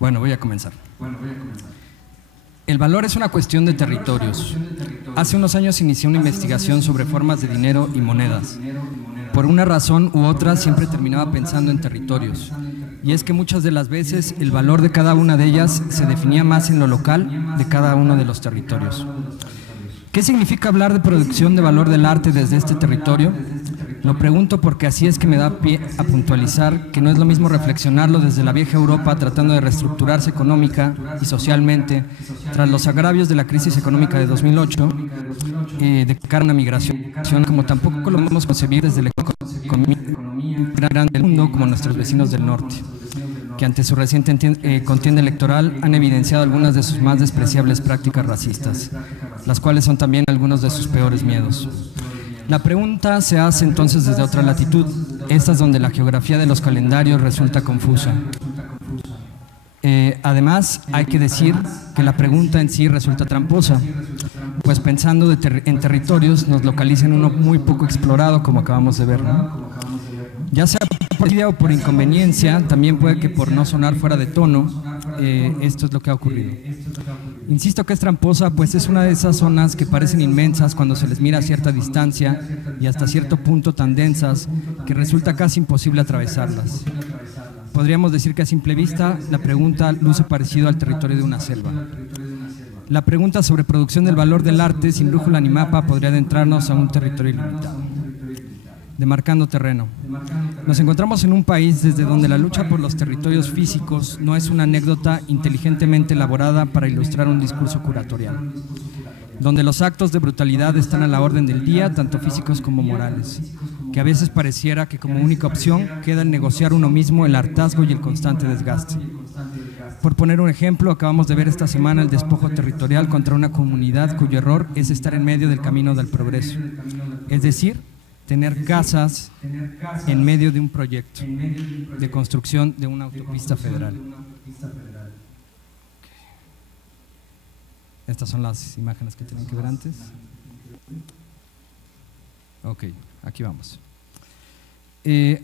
Bueno, voy a comenzar. El valor es una cuestión de territorios. Hace unos años inicié una investigación sobre formas de dinero y monedas. Por una razón u otra siempre terminaba pensando en territorios. Y es que muchas de las veces el valor de cada una de ellas se definía más en lo local de cada uno de los territorios. ¿Qué significa hablar de producción de valor del arte desde este territorio? Lo pregunto porque así es que me da pie a puntualizar que no es lo mismo reflexionarlo desde la vieja Europa tratando de reestructurarse económica y socialmente tras los agravios de la crisis económica de 2008 de cara a una migración, como tampoco lo podemos concebir desde la economía grande del mundo como nuestros vecinos del norte, que ante su reciente contienda electoral han evidenciado algunas de sus más despreciables prácticas racistas, las cuales son también algunos de sus peores miedos. La pregunta se hace entonces desde otra latitud, esta es donde la geografía de los calendarios resulta confusa. Además, hay que decir que la pregunta en sí resulta tramposa, pues pensando en territorios nos localiza en uno muy poco explorado, como acabamos de ver, ¿no? Ya sea por idea o por inconveniencia, también puede que por no sonar fuera de tono, esto es lo que ha ocurrido. Insisto que es tramposa, pues es una de esas zonas que parecen inmensas cuando se les mira a cierta distancia y hasta cierto punto tan densas que resulta casi imposible atravesarlas. Podríamos decir que a simple vista la pregunta luce parecido al territorio de una selva. La pregunta sobre producción del valor del arte sin brújula ni mapa podría adentrarnos a un territorio ilimitado. Demarcando terreno. Nos encontramos en un país desde donde la lucha por los territorios físicos no es una anécdota inteligentemente elaborada para ilustrar un discurso curatorial, donde los actos de brutalidad están a la orden del día, tanto físicos como morales, que a veces pareciera que como única opción queda el negociar uno mismo el hartazgo y el constante desgaste. Por poner un ejemplo, acabamos de ver esta semana el despojo territorial contra una comunidad cuyo error es estar en medio del camino del progreso, es decir, tener casas en medio de un proyecto de construcción de una autopista federal. Estas son las imágenes que tienen que ver antes. Ok, aquí vamos.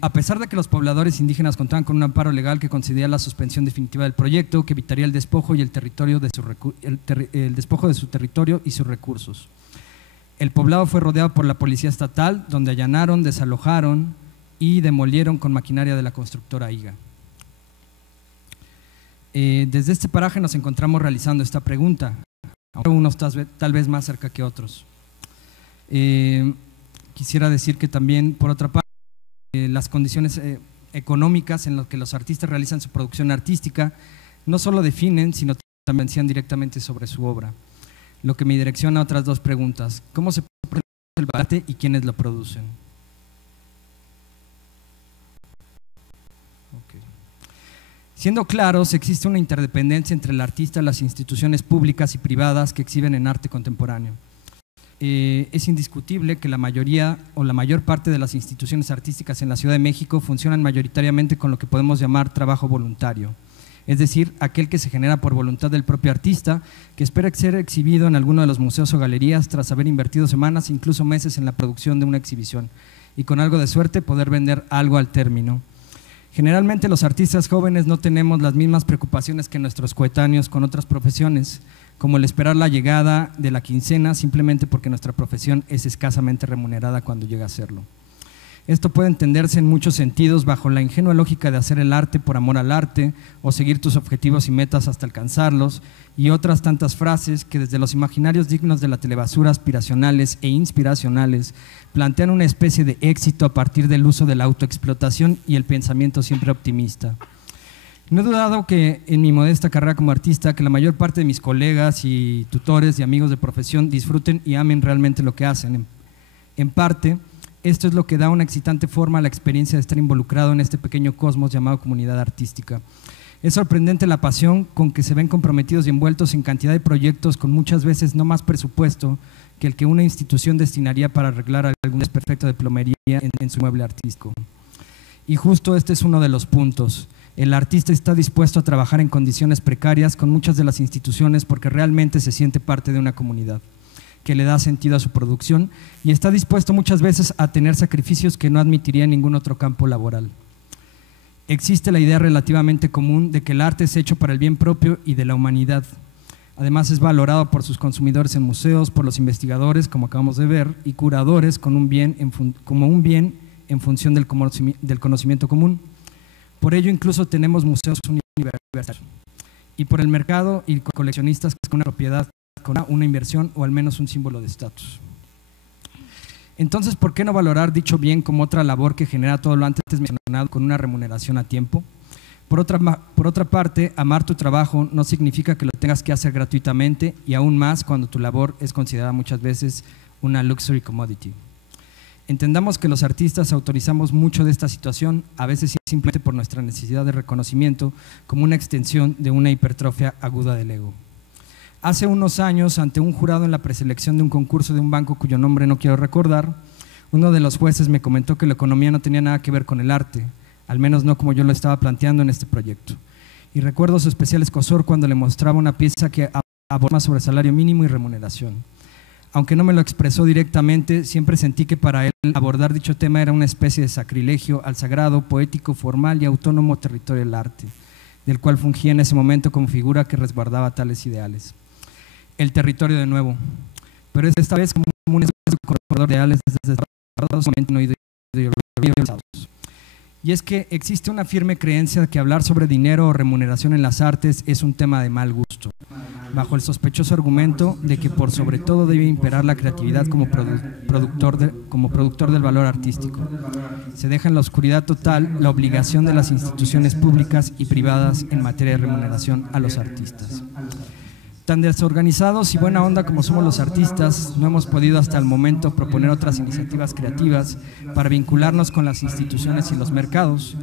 A pesar de que los pobladores indígenas contaban con un amparo legal que concedía la suspensión definitiva del proyecto, que evitaría el despojo y el despojo de su territorio y sus recursos. El poblado fue rodeado por la policía estatal, donde allanaron, desalojaron y demolieron con maquinaria de la constructora IGA. Desde este paraje nos encontramos realizando esta pregunta, aunque unos tal vez más cerca que otros. Quisiera decir que también, por otra parte, las condiciones económicas en las que los artistas realizan su producción artística no solo definen, sino también inciden directamente sobre su obra. Lo que me direcciona a otras dos preguntas. ¿Cómo se produce el arte y quiénes lo producen? Okay. Siendo claros, existe una interdependencia entre el artista y las instituciones públicas y privadas que exhiben en arte contemporáneo. Es indiscutible que la mayoría o la mayor parte de las instituciones artísticas en la Ciudad de México funcionan mayoritariamente con lo que podemos llamar trabajo voluntario. Es decir, aquel que se genera por voluntad del propio artista, que espera ser exhibido en alguno de los museos o galerías tras haber invertido semanas, incluso meses en la producción de una exhibición y con algo de suerte poder vender algo al término. Generalmente los artistas jóvenes no tenemos las mismas preocupaciones que nuestros coetáneos con otras profesiones, como el esperar la llegada de la quincena simplemente porque nuestra profesión es escasamente remunerada cuando llega a serlo. Esto puede entenderse en muchos sentidos bajo la ingenua lógica de hacer el arte por amor al arte o seguir tus objetivos y metas hasta alcanzarlos y otras tantas frases que desde los imaginarios dignos de la telebasura aspiracionales e inspiracionales plantean una especie de éxito a partir del uso de la autoexplotación y el pensamiento siempre optimista. No he dudado que en mi modesta carrera como artista que la mayor parte de mis colegas y tutores y amigos de profesión disfruten y amen realmente lo que hacen. En parte, esto es lo que da una excitante forma a la experiencia de estar involucrado en este pequeño cosmos llamado comunidad artística. Es sorprendente la pasión con que se ven comprometidos y envueltos en cantidad de proyectos con muchas veces no más presupuesto que el que una institución destinaría para arreglar algún desperfecto de plomería en su mueble artístico. Y justo este es uno de los puntos. El artista está dispuesto a trabajar en condiciones precarias con muchas de las instituciones porque realmente se siente parte de una comunidad que le da sentido a su producción y está dispuesto muchas veces a tener sacrificios que no admitiría en ningún otro campo laboral. Existe la idea relativamente común de que el arte es hecho para el bien propio y de la humanidad. Además es valorado por sus consumidores en museos, por los investigadores, como acabamos de ver, y curadores como un bien en función del conocimiento común. Por ello incluso tenemos museos universitarios. Y por el mercado y coleccionistas con una propiedad, con una inversión o al menos un símbolo de estatus. Entonces, ¿por qué no valorar dicho bien como otra labor que genera todo lo antes mencionado con una remuneración a tiempo? Por otra parte, amar tu trabajo no significa que lo tengas que hacer gratuitamente y aún más cuando tu labor es considerada muchas veces una luxury commodity. Entendamos que los artistas autorizamos mucho de esta situación, a veces simplemente por nuestra necesidad de reconocimiento, como una extensión de una hipertrofia aguda del ego. Hace unos años, ante un jurado en la preselección de un concurso de un banco cuyo nombre no quiero recordar, uno de los jueces me comentó que la economía no tenía nada que ver con el arte, al menos no como yo lo estaba planteando en este proyecto. Y recuerdo su especial escozor cuando le mostraba una pieza que abordaba sobre salario mínimo y remuneración. Aunque no me lo expresó directamente, siempre sentí que para él abordar dicho tema era una especie de sacrilegio al sagrado, poético, formal y autónomo territorio del arte, del cual fungía en ese momento como figura que resguardaba tales ideales. El territorio de nuevo, pero esta vez como un corredor de ideales desde no ideologías. Y es que existe una firme creencia que hablar sobre dinero o remuneración en las artes es un tema de mal gusto, bajo el sospechoso argumento de que por sobre todo debe imperar la creatividad como productor del valor artístico. Se deja en la oscuridad total la obligación de las instituciones públicas y privadas en materia de remuneración a los artistas. Tan desorganizados y buena onda como somos los artistas, no hemos podido hasta el momento proponer otras iniciativas creativas para vincularnos con las instituciones y los mercados,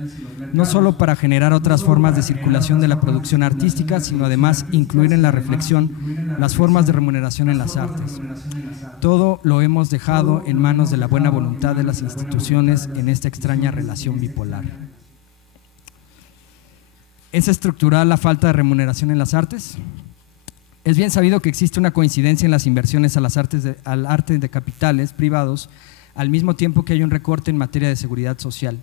no solo para generar otras formas de circulación de la producción artística, sino además incluir en la reflexión las formas de remuneración en las artes. Todo lo hemos dejado en manos de la buena voluntad de las instituciones en esta extraña relación bipolar. ¿Es estructural la falta de remuneración en las artes? Es bien sabido que existe una coincidencia en las inversiones al arte de capitales privados, al mismo tiempo que hay un recorte en materia de seguridad social.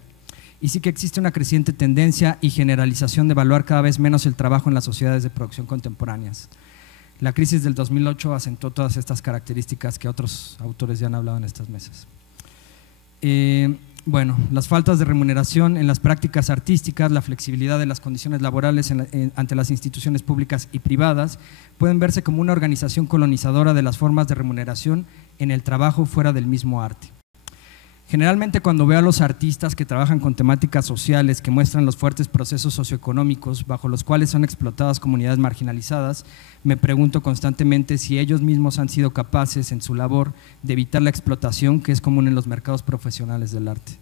Y sí que existe una creciente tendencia y generalización de evaluar cada vez menos el trabajo en las sociedades de producción contemporáneas. La crisis del 2008 acentuó todas estas características que otros autores ya han hablado en estas mesas. Bueno, las faltas de remuneración en las prácticas artísticas, la flexibilidad de las condiciones laborales ante las instituciones públicas y privadas pueden verse como una organización colonizadora de las formas de remuneración en el trabajo fuera del mismo arte. Generalmente cuando veo a los artistas que trabajan con temáticas sociales que muestran los fuertes procesos socioeconómicos bajo los cuales son explotadas comunidades marginalizadas, me pregunto constantemente si ellos mismos han sido capaces en su labor de evitar la explotación que es común en los mercados profesionales del arte.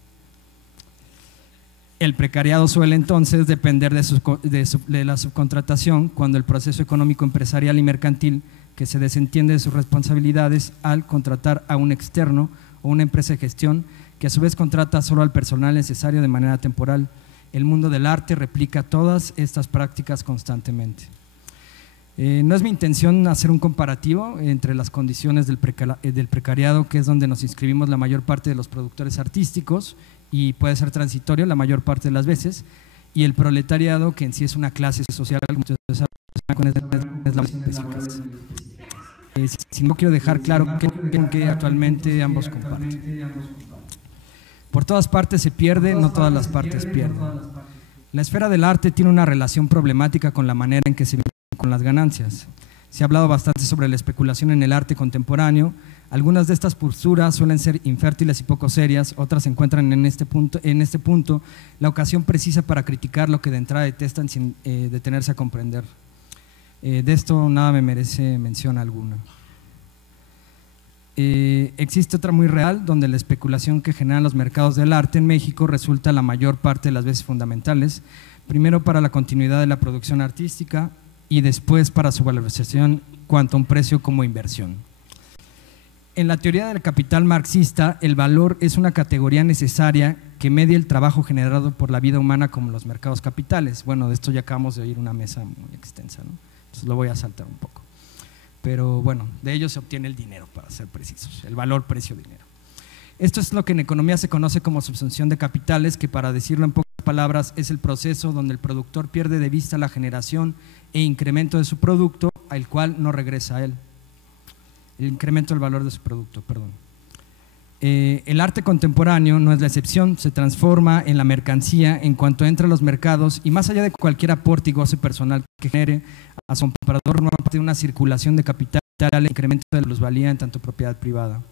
El precariado suele entonces depender de la subcontratación cuando el proceso económico empresarial y mercantil que se desentiende de sus responsabilidades al contratar a un externo o una empresa de gestión que a su vez contrata solo al personal necesario de manera temporal. El mundo del arte replica todas estas prácticas constantemente. No es mi intención hacer un comparativo entre las condiciones del precariado, que es donde nos inscribimos la mayor parte de los productores artísticos y puede ser transitorio la mayor parte de las veces, y el proletariado, que en sí es una clase social, con las específicas. Si no quiero dejar claro que actualmente ambos comparten. Por todas partes se pierde, no todas las partes pierden. La esfera del arte tiene una relación problemática con la manera en que se vincula con las ganancias. Se ha hablado bastante sobre la especulación en el arte contemporáneo. Algunas de estas posturas suelen ser infértiles y poco serias, otras se encuentran en este punto la ocasión precisa para criticar lo que de entrada detestan sin detenerse a comprender. De esto nada me merece mención alguna. Existe otra muy real, donde la especulación que generan los mercados del arte en México resulta la mayor parte de las veces fundamentales, primero para la continuidad de la producción artística y después para su valorización cuanto a un precio como inversión. En la teoría del capital marxista, el valor es una categoría necesaria que media el trabajo generado por la vida humana como los mercados capitales. Bueno, de esto ya acabamos de oír una mesa muy extensa, ¿no? Entonces lo voy a saltar un poco. Pero bueno, de ello se obtiene el dinero, para ser precisos, el valor, precio, dinero. Esto es lo que en economía se conoce como subsunción de capitales, que para decirlo en pocas palabras, es el proceso donde el productor pierde de vista la generación e incremento de su producto, al cual no regresa a él. El incremento del valor de su producto, perdón. El arte contemporáneo no es la excepción, se transforma en la mercancía en cuanto entra a los mercados y más allá de cualquier aporte y goce personal que genere a su comprador, no parte de una circulación de capital, el incremento de la plusvalía en tanto propiedad privada.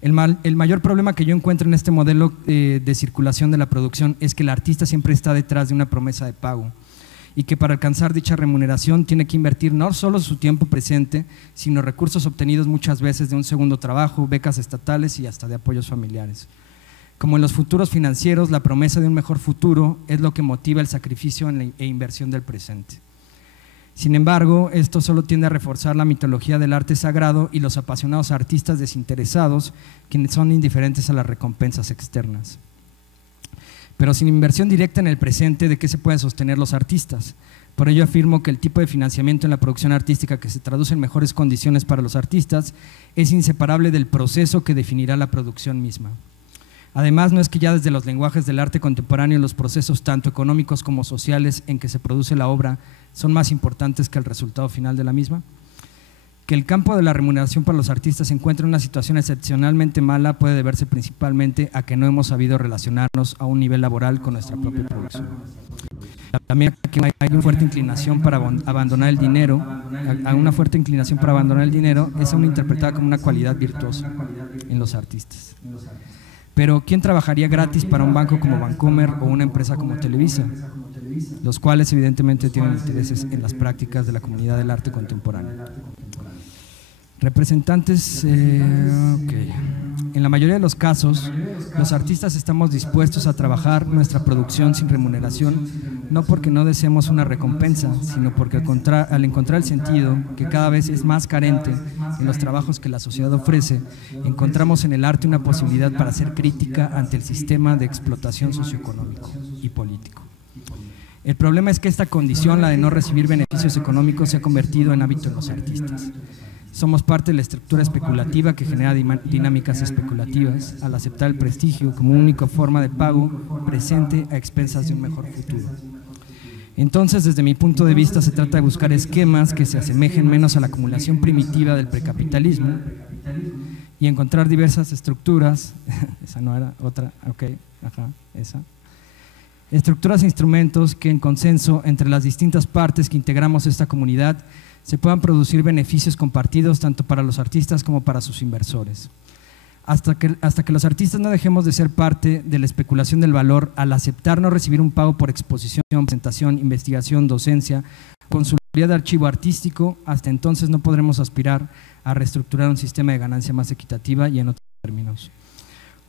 El mayor problema que yo encuentro en este modelo de circulación de la producción es que el artista siempre está detrás de una promesa de pago y que para alcanzar dicha remuneración tiene que invertir no solo su tiempo presente, sino recursos obtenidos muchas veces de un segundo trabajo, becas estatales y hasta de apoyos familiares. Como en los futuros financieros, la promesa de un mejor futuro es lo que motiva el sacrificio e inversión del presente. Sin embargo, esto solo tiende a reforzar la mitología del arte sagrado y los apasionados artistas desinteresados, quienes son indiferentes a las recompensas externas. Pero sin inversión directa en el presente, ¿de qué se pueden sostener los artistas? Por ello afirmo que el tipo de financiamiento en la producción artística que se traduce en mejores condiciones para los artistas es inseparable del proceso que definirá la producción misma. Además, no es que ya desde los lenguajes del arte contemporáneo los procesos tanto económicos como sociales en que se produce la obra son más importantes que el resultado final de la misma. Que el campo de la remuneración para los artistas se encuentra en una situación excepcionalmente mala puede deberse principalmente a que no hemos sabido relacionarnos a un nivel laboral con nuestra propia producción. También hay una fuerte inclinación para abandonar el dinero, es aún interpretada como una cualidad virtuosa en los artistas. Pero ¿quién trabajaría gratis para un banco como Bancomer o una empresa como Televisa? Los cuales evidentemente tienen intereses en las prácticas de la comunidad del arte contemporáneo. Representantes, en la mayoría de los casos, los artistas estamos dispuestos a trabajar nuestra producción sin remuneración, no porque no deseemos una recompensa, sino porque al encontrar el sentido, que cada vez es más carente en los trabajos que la sociedad ofrece, encontramos en el arte una posibilidad para hacer crítica ante el sistema de explotación socioeconómico y político. El problema es que esta condición, la de no recibir beneficios económicos, se ha convertido en hábito en los artistas. Somos parte de la estructura especulativa que genera dinámicas especulativas al aceptar el prestigio como única forma de pago presente a expensas de un mejor futuro. Entonces, desde mi punto de vista, se trata de buscar esquemas que se asemejen menos a la acumulación primitiva del precapitalismo y encontrar diversas estructuras, esa no era, otra, ok, ajá, esa. Estructuras e instrumentos que en consenso entre las distintas partes que integramos esta comunidad se puedan producir beneficios compartidos tanto para los artistas como para sus inversores. Hasta que los artistas no dejemos de ser parte de la especulación del valor al aceptar no recibir un pago por exposición, presentación, investigación, docencia, consultoría de archivo artístico, hasta entonces no podremos aspirar a reestructurar un sistema de ganancia más equitativa y en otros términos.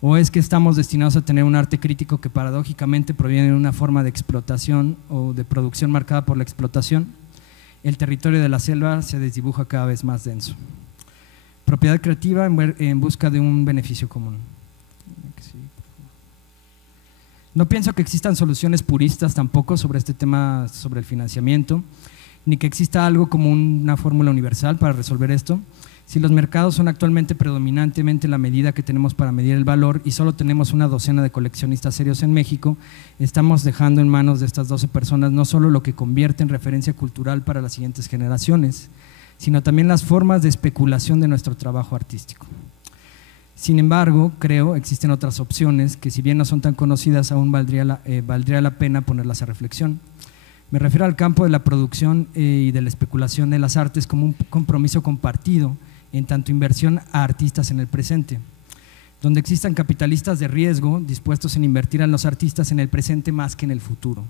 ¿O es que estamos destinados a tener un arte crítico que paradójicamente proviene de una forma de explotación o de producción marcada por la explotación? El territorio de la selva se desdibuja cada vez más denso. Propiedad creativa en busca de un beneficio común. No pienso que existan soluciones puristas tampoco sobre este tema, sobre el financiamiento, ni que exista algo como una fórmula universal para resolver esto. Si los mercados son actualmente predominantemente la medida que tenemos para medir el valor y solo tenemos una docena de coleccionistas serios en México, estamos dejando en manos de estas 12 personas no solo lo que convierte en referencia cultural para las siguientes generaciones, sino también las formas de especulación de nuestro trabajo artístico. Sin embargo, creo existen otras opciones que, si bien no son tan conocidas, aún valdría la pena ponerlas a reflexión. Me refiero al campo de la producción y de la especulación de las artes como un compromiso compartido en tanto inversión a artistas en el presente, donde existan capitalistas de riesgo dispuestos en invertir en los artistas en el presente más que en el futuro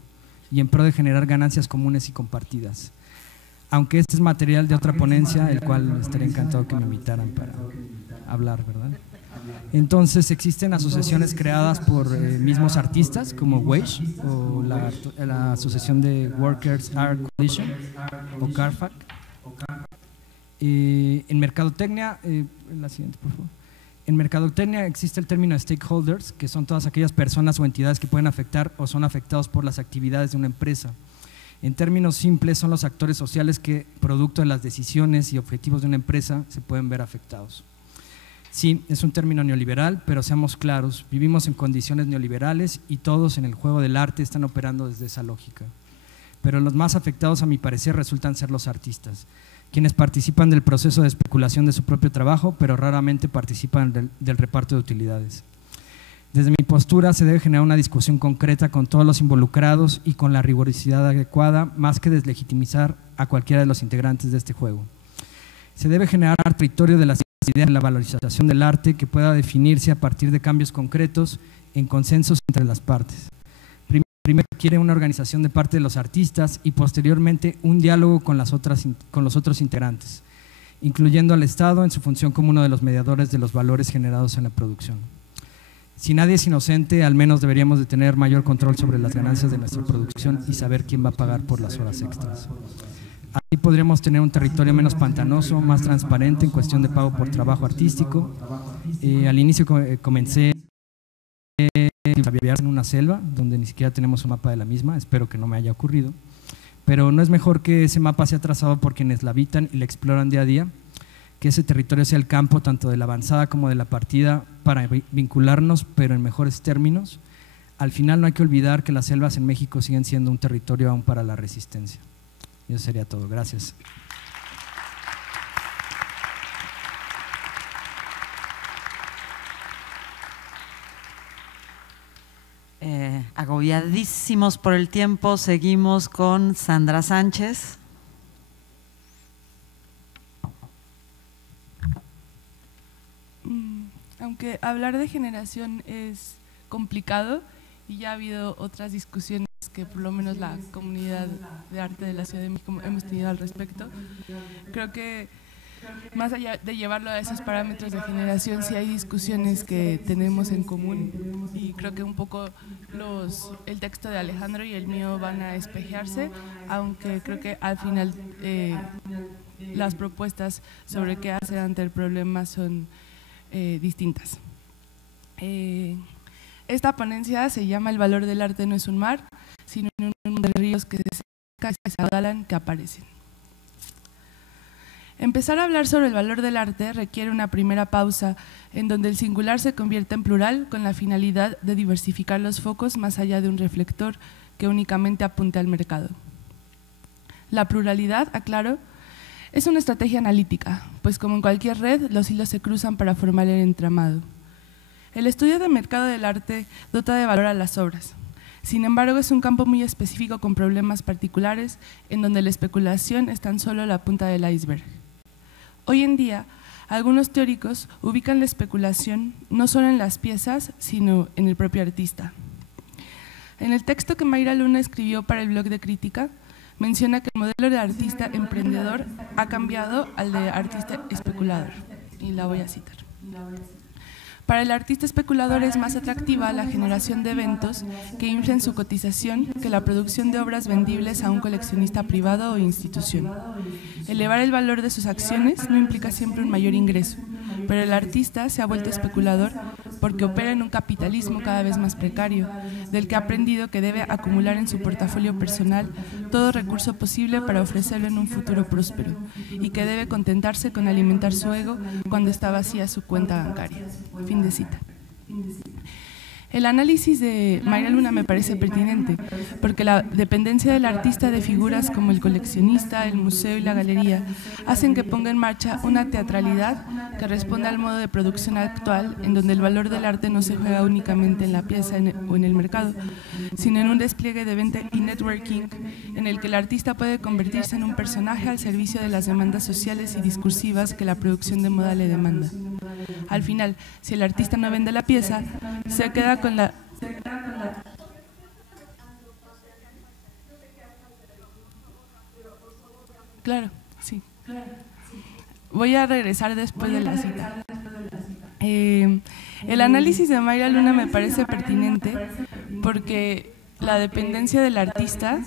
y en pro de generar ganancias comunes y compartidas. Aunque este es material de otra ponencia, el cual estaría encantado que me invitaran para hablar, ¿verdad? Entonces existen asociaciones creadas por mismos artistas como WAGE o la Asociación de Workers Art Coalition o CARFAC. En mercadotecnia, la siguiente por favor. En mercadotecnia existe el término stakeholders, que son todas aquellas personas o entidades que pueden afectar o son afectados por las actividades de una empresa. En términos simples, son los actores sociales que, producto de las decisiones y objetivos de una empresa, se pueden ver afectados. Sí, es un término neoliberal, pero seamos claros, vivimos en condiciones neoliberales y todos en el juego del arte están operando desde esa lógica. Pero los más afectados, a mi parecer, resultan ser los artistas, quienes participan del proceso de especulación de su propio trabajo, pero raramente participan del reparto de utilidades. Desde mi postura se debe generar una discusión concreta con todos los involucrados y con la rigurosidad adecuada, más que deslegitimizar a cualquiera de los integrantes de este juego. Se debe generar territorio de las ideas en la valorización del arte que pueda definirse a partir de cambios concretos en consensos entre las partes. Primero requiere una organización de parte de los artistas y posteriormente un diálogo con los otros integrantes, incluyendo al Estado en su función como uno de los mediadores de los valores generados en la producción. Si nadie es inocente, al menos deberíamos de tener mayor control sobre las ganancias de nuestra producción y saber quién va a pagar por las horas extras. Así podríamos tener un territorio menos pantanoso, más transparente en cuestión de pago por trabajo artístico. Al inicio comencé a viajar en una selva donde ni siquiera tenemos un mapa de la misma, espero que no me haya ocurrido, pero no es mejor que ese mapa sea trazado por quienes la habitan y la exploran día a día, que ese territorio sea el campo tanto de la avanzada como de la partida para vincularnos, pero en mejores términos. Al final no hay que olvidar que las selvas en México siguen siendo un territorio aún para la resistencia. Y eso sería todo, gracias. Agobiadísimos por el tiempo, seguimos con Sandra Sánchez. Aunque hablar de generación es complicado y ya ha habido otras discusiones que por lo menos la comunidad de arte de la Ciudad de México hemos tenido al respecto, creo que más allá de llevarlo a esos parámetros de generación, sí hay discusiones que tenemos en común y creo que un poco el texto de Alejandro y el mío van a espejearse, aunque creo que al final las propuestas sobre qué hacer ante el problema son distintas. Esta ponencia se llama El valor del arte no es un mar, sino un mundo de ríos que se secan, que se aguadan, que aparecen. Empezar a hablar sobre el valor del arte requiere una primera pausa en donde el singular se convierte en plural con la finalidad de diversificar los focos más allá de un reflector que únicamente apunte al mercado. La pluralidad, aclaro, es una estrategia analítica, pues como en cualquier red, los hilos se cruzan para formar el entramado. El estudio del mercado del arte dota de valor a las obras. Sin embargo, es un campo muy específico con problemas particulares en donde la especulación es tan solo la punta del iceberg. Hoy en día, algunos teóricos ubican la especulación no solo en las piezas, sino en el propio artista. En el texto que Mayra Luna escribió para el blog de Crítica, menciona que el modelo de artista emprendedor ha cambiado al de artista especulador, y la voy a citar. Para el artista especulador es más atractiva la generación de eventos que inflen su cotización que la producción de obras vendibles a un coleccionista privado o institución. Elevar el valor de sus acciones no implica siempre un mayor ingreso, pero el artista se ha vuelto especulador porque opera en un capitalismo cada vez más precario, del que ha aprendido que debe acumular en su portafolio personal todo recurso posible para ofrecerlo en un futuro próspero y que debe contentarse con alimentar su ego cuando está vacía su cuenta bancaria. Fin de cita. El análisis de Mayra Luna me parece pertinente, porque la dependencia del artista de figuras como el coleccionista, el museo y la galería hacen que ponga en marcha una teatralidad que responda al modo de producción actual, en donde el valor del arte no se juega únicamente en la pieza o en el mercado, sino en un despliegue de venta y networking en el que el artista puede convertirse en un personaje al servicio de las demandas sociales y discursivas que la producción de moda le demanda. Al final, si el artista no vende la pieza, se queda con la... Claro, sí. Voy a regresar después de la cita. El análisis de Mayra Luna me parece pertinente porque la dependencia del artista,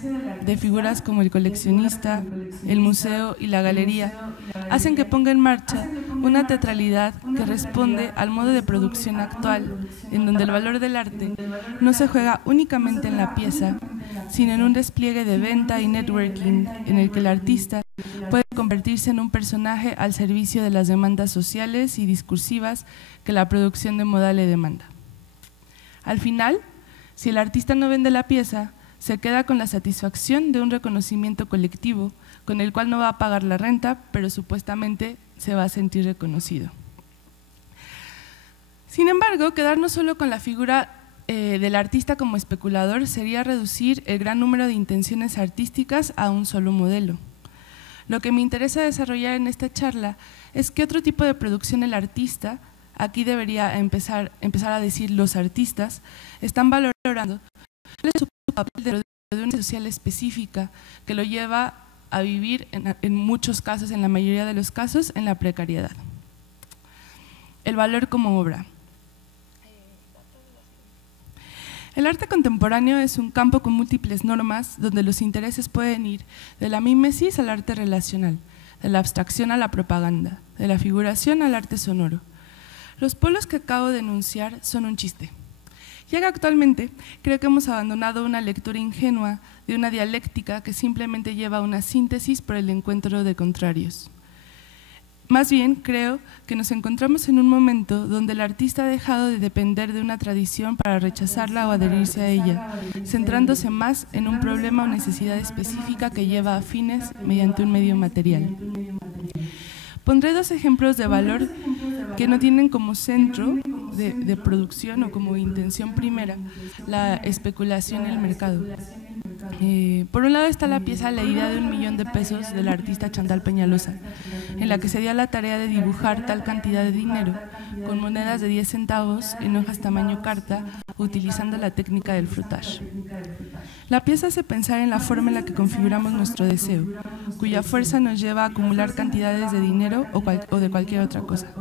de figuras como el coleccionista, el museo y la galería, hacen que ponga en marcha una teatralidad que responde al modo de producción actual, en donde el valor del arte no se juega únicamente en la pieza, sino en un despliegue de venta y networking en el que el artista puede convertirse en un personaje al servicio de las demandas sociales y discursivas que la producción de moda le demanda. Al final, si el artista no vende la pieza, se queda con la satisfacción de un reconocimiento colectivo, con el cual no va a pagar la renta, pero supuestamente se va a sentir reconocido. Sin embargo, quedarnos solo con la figura del artista como especulador sería reducir el gran número de intenciones artísticas a un solo modelo. Lo que me interesa desarrollar en esta charla es qué otro tipo de producción el artista, aquí debería empezar a decir los artistas, están valorando cuál es su papel dentro de una social específica que lo lleva a vivir en muchos casos, en la mayoría de los casos, en la precariedad. El valor como obra. El arte contemporáneo es un campo con múltiples normas donde los intereses pueden ir de la mímesis al arte relacional, de la abstracción a la propaganda, de la figuración al arte sonoro. Los polos que acabo de enunciar son un chiste. Ya que actualmente creo que hemos abandonado una lectura ingenua de una dialéctica que simplemente lleva a una síntesis por el encuentro de contrarios. Más bien, creo que nos encontramos en un momento donde el artista ha dejado de depender de una tradición para rechazarla o adherirse a ella, centrándose más en un problema o necesidad específica que lleva a fines mediante un medio material. Pondré dos ejemplos de valor que no tienen como centro de producción o como intención primera la especulación y el mercado. Por un lado está la pieza La idea de $1.000.000 del artista Chantal Peñalosa, en la que se dio a la tarea de dibujar tal cantidad de dinero con monedas de 10 centavos en hojas tamaño carta, utilizando la técnica del frutage. La pieza hace pensar en la forma en la que configuramos nuestro deseo, cuya fuerza nos lleva a acumular cantidades de dinero o de cualquier otra cosa.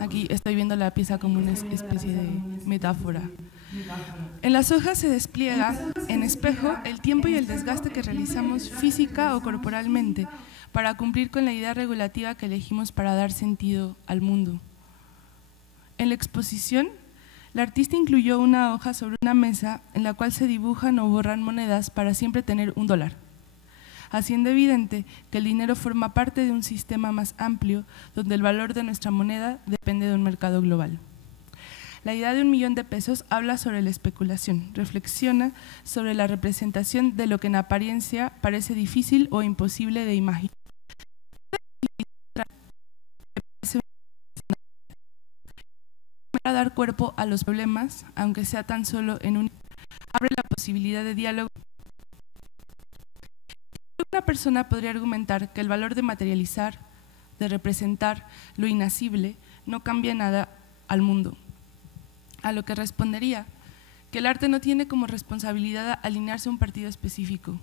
Aquí estoy viendo la pieza como una especie de metáfora. En las hojas se despliega en espejo el tiempo y el desgaste que realizamos física o corporalmente para cumplir con la idea regulativa que elegimos para dar sentido al mundo. En la exposición, la artista incluyó una hoja sobre una mesa en la cual se dibujan o borran monedas para siempre tener $1, haciendo evidente que el dinero forma parte de un sistema más amplio donde el valor de nuestra moneda depende de un mercado global. La idea de $1.000.000 habla sobre la especulación, reflexiona sobre la representación de lo que en apariencia parece difícil o imposible de imaginar. Para dar cuerpo a los problemas, aunque sea tan solo en un... abre la posibilidad de diálogo. Una persona podría argumentar que el valor de materializar, de representar lo inacible, no cambia nada al mundo. A lo que respondería que el arte no tiene como responsabilidad alinearse a un partido específico.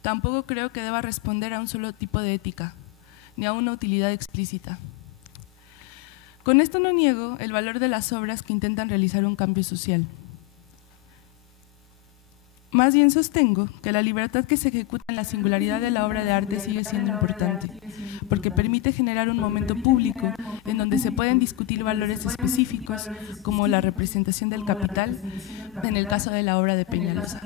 Tampoco creo que deba responder a un solo tipo de ética, ni a una utilidad explícita. Con esto no niego el valor de las obras que intentan realizar un cambio social. Más bien sostengo que la libertad que se ejecuta en la singularidad de la obra de arte sigue siendo importante, porque permite generar un momento público en donde se pueden discutir valores específicos como la representación del capital, en el caso de la obra de Peñalosa.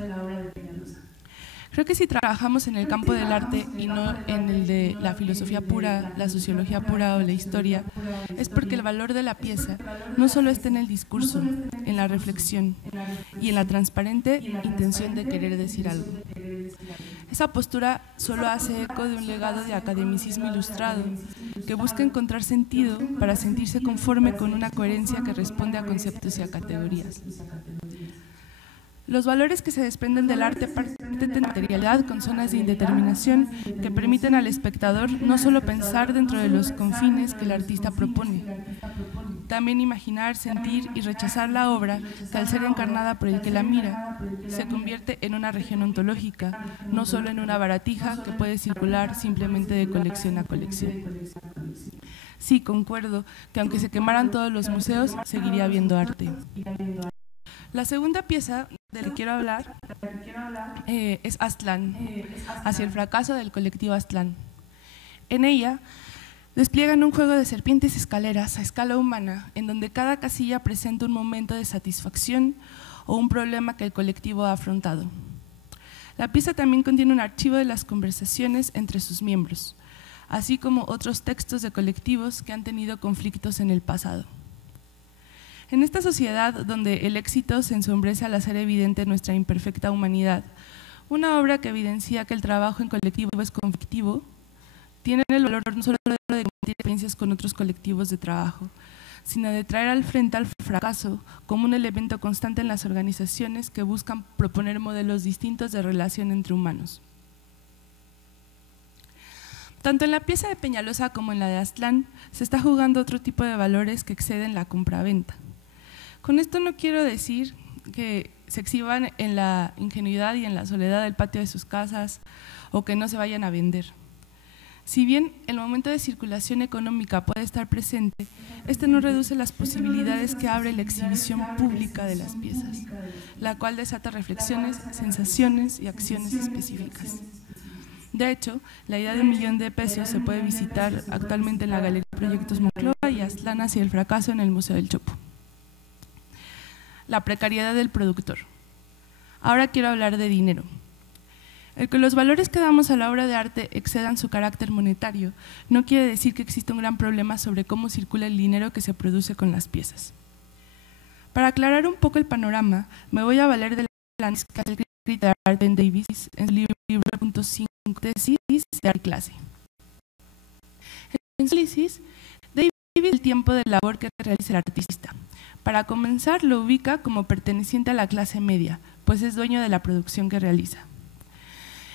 Creo que si trabajamos en el campo del arte y no en el de la filosofía pura, la sociología pura o la historia, es porque el valor de la pieza no solo está en el discurso, en la reflexión y en la transparente intención de querer decir algo. Esa postura solo hace eco de un legado de academicismo ilustrado que busca encontrar sentido para sentirse conforme con una coherencia que responde a conceptos y a categorías. Los valores que se desprenden del arte parten de materialidad con zonas de indeterminación que permiten al espectador no solo pensar dentro de los confines que el artista propone, también imaginar, sentir y rechazar la obra que al ser encarnada por el que la mira, se convierte en una región ontológica, no solo en una baratija que puede circular simplemente de colección a colección. Sí, concuerdo que aunque se quemaran todos los museos, seguiría habiendo arte. La segunda pieza de la que quiero hablar es Aztlán, hacia el fracaso del colectivo Aztlán. En ella despliegan un juego de serpientes escaleras a escala humana, en donde cada casilla presenta un momento de satisfacción o un problema que el colectivo ha afrontado. La pieza también contiene un archivo de las conversaciones entre sus miembros. así como otros textos de colectivos que han tenido conflictos en el pasado. En esta sociedad donde el éxito se ensombrece al hacer evidente nuestra imperfecta humanidad, una obra que evidencia que el trabajo en colectivo es conflictivo, tiene el valor no solo de compartir experiencias con otros colectivos de trabajo, sino de traer al frente al fracaso como un elemento constante en las organizaciones que buscan proponer modelos distintos de relación entre humanos. Tanto en la pieza de Peñalosa como en la de Aztlán se está jugando otro tipo de valores que exceden la compraventa. Con esto no quiero decir que se exhiban en la ingenuidad y en la soledad del patio de sus casas o que no se vayan a vender. Si bien el momento de circulación económica puede estar presente, este no reduce las posibilidades que abre la exhibición pública de las piezas, la cual desata reflexiones, sensaciones y acciones específicas. De hecho, la idea de $1 millón de pesos se puede visitar actualmente en la Galería Proyectos Monclova y Aztlán hacia el fracaso en el Museo del Chopo. La precariedad del productor. Ahora quiero hablar de dinero. El que los valores que damos a la obra de arte excedan su carácter monetario no quiere decir que exista un gran problema sobre cómo circula el dinero que se produce con las piezas. Para aclarar un poco el panorama, me voy a valer de la análisis que hace el crítico de arte en Davis en su libro .5 tesis de arte y clase. En su análisis, Davis el tiempo de labor que realiza el artista. Para comenzar, lo ubica como perteneciente a la clase media, pues es dueño de la producción que realiza.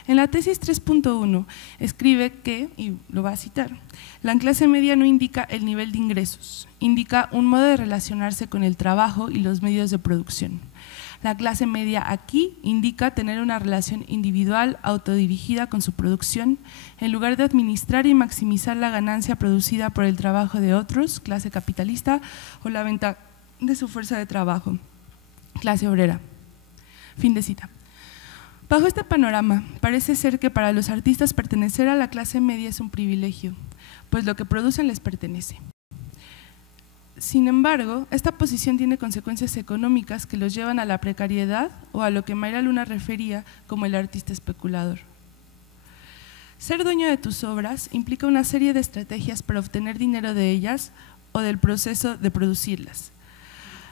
En la tesis 3.1 escribe que, y lo va a citar, la clase media no indica el nivel de ingresos, indica un modo de relacionarse con el trabajo y los medios de producción. La clase media aquí indica tener una relación individual autodirigida con su producción, en lugar de administrar y maximizar la ganancia producida por el trabajo de otros, clase capitalista, o la venta de su fuerza de trabajo, clase obrera. Fin de cita. Bajo este panorama, parece ser que para los artistas pertenecer a la clase media es un privilegio, pues lo que producen les pertenece. Sin embargo, esta posición tiene consecuencias económicas que los llevan a la precariedad o a lo que Mayra Luna refería como el artista especulador. Ser dueño de tus obras implica una serie de estrategias para obtener dinero de ellas o del proceso de producirlas,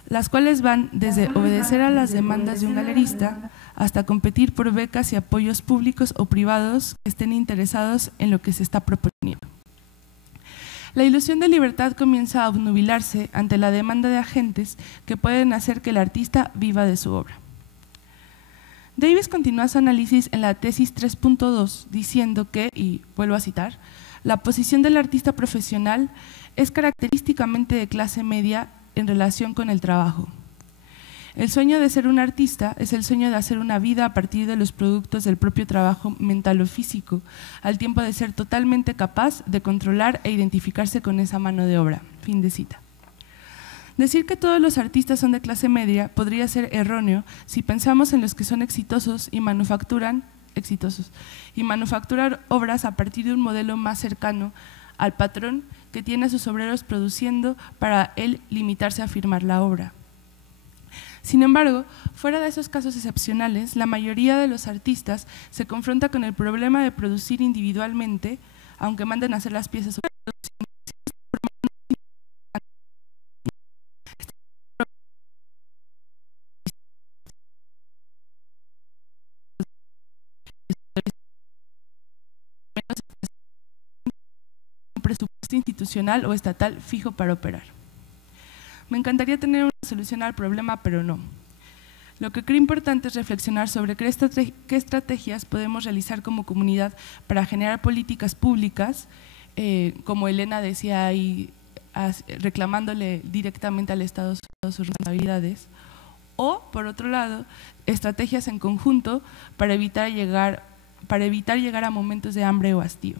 las cuales van desde obedecer a las demandas de un galerista hasta competir por becas y apoyos públicos o privados que estén interesados en lo que se está proponiendo. La ilusión de libertad comienza a obnubilarse ante la demanda de agentes que pueden hacer que el artista viva de su obra. Davis continúa su análisis en la tesis 3.2 diciendo que, y vuelvo a citar, la posición del artista profesional es característicamente de clase media en relación con el trabajo. El sueño de ser un artista es el sueño de hacer una vida a partir de los productos del propio trabajo mental o físico, al tiempo de ser totalmente capaz de controlar e identificarse con esa mano de obra. Fin de cita. Decir que todos los artistas son de clase media podría ser erróneo si pensamos en los que son exitosos y manufacturan obras a partir de un modelo más cercano al patrón que tiene a sus obreros produciendo para él limitarse a firmar la obra. Sin embargo, fuera de esos casos excepcionales, la mayoría de los artistas se confronta con el problema de producir individualmente, aunque manden a hacer las piezas. Un presupuesto institucional o estatal fijo para operar. Me encantaría tener una solución al problema, pero no. Lo que creo importante es reflexionar sobre qué estrategias podemos realizar como comunidad para generar políticas públicas, como Elena decía ahí, reclamándole directamente al Estado sus responsabilidades, o, por otro lado, estrategias en conjunto para evitar llegar a momentos de hambre o hastío.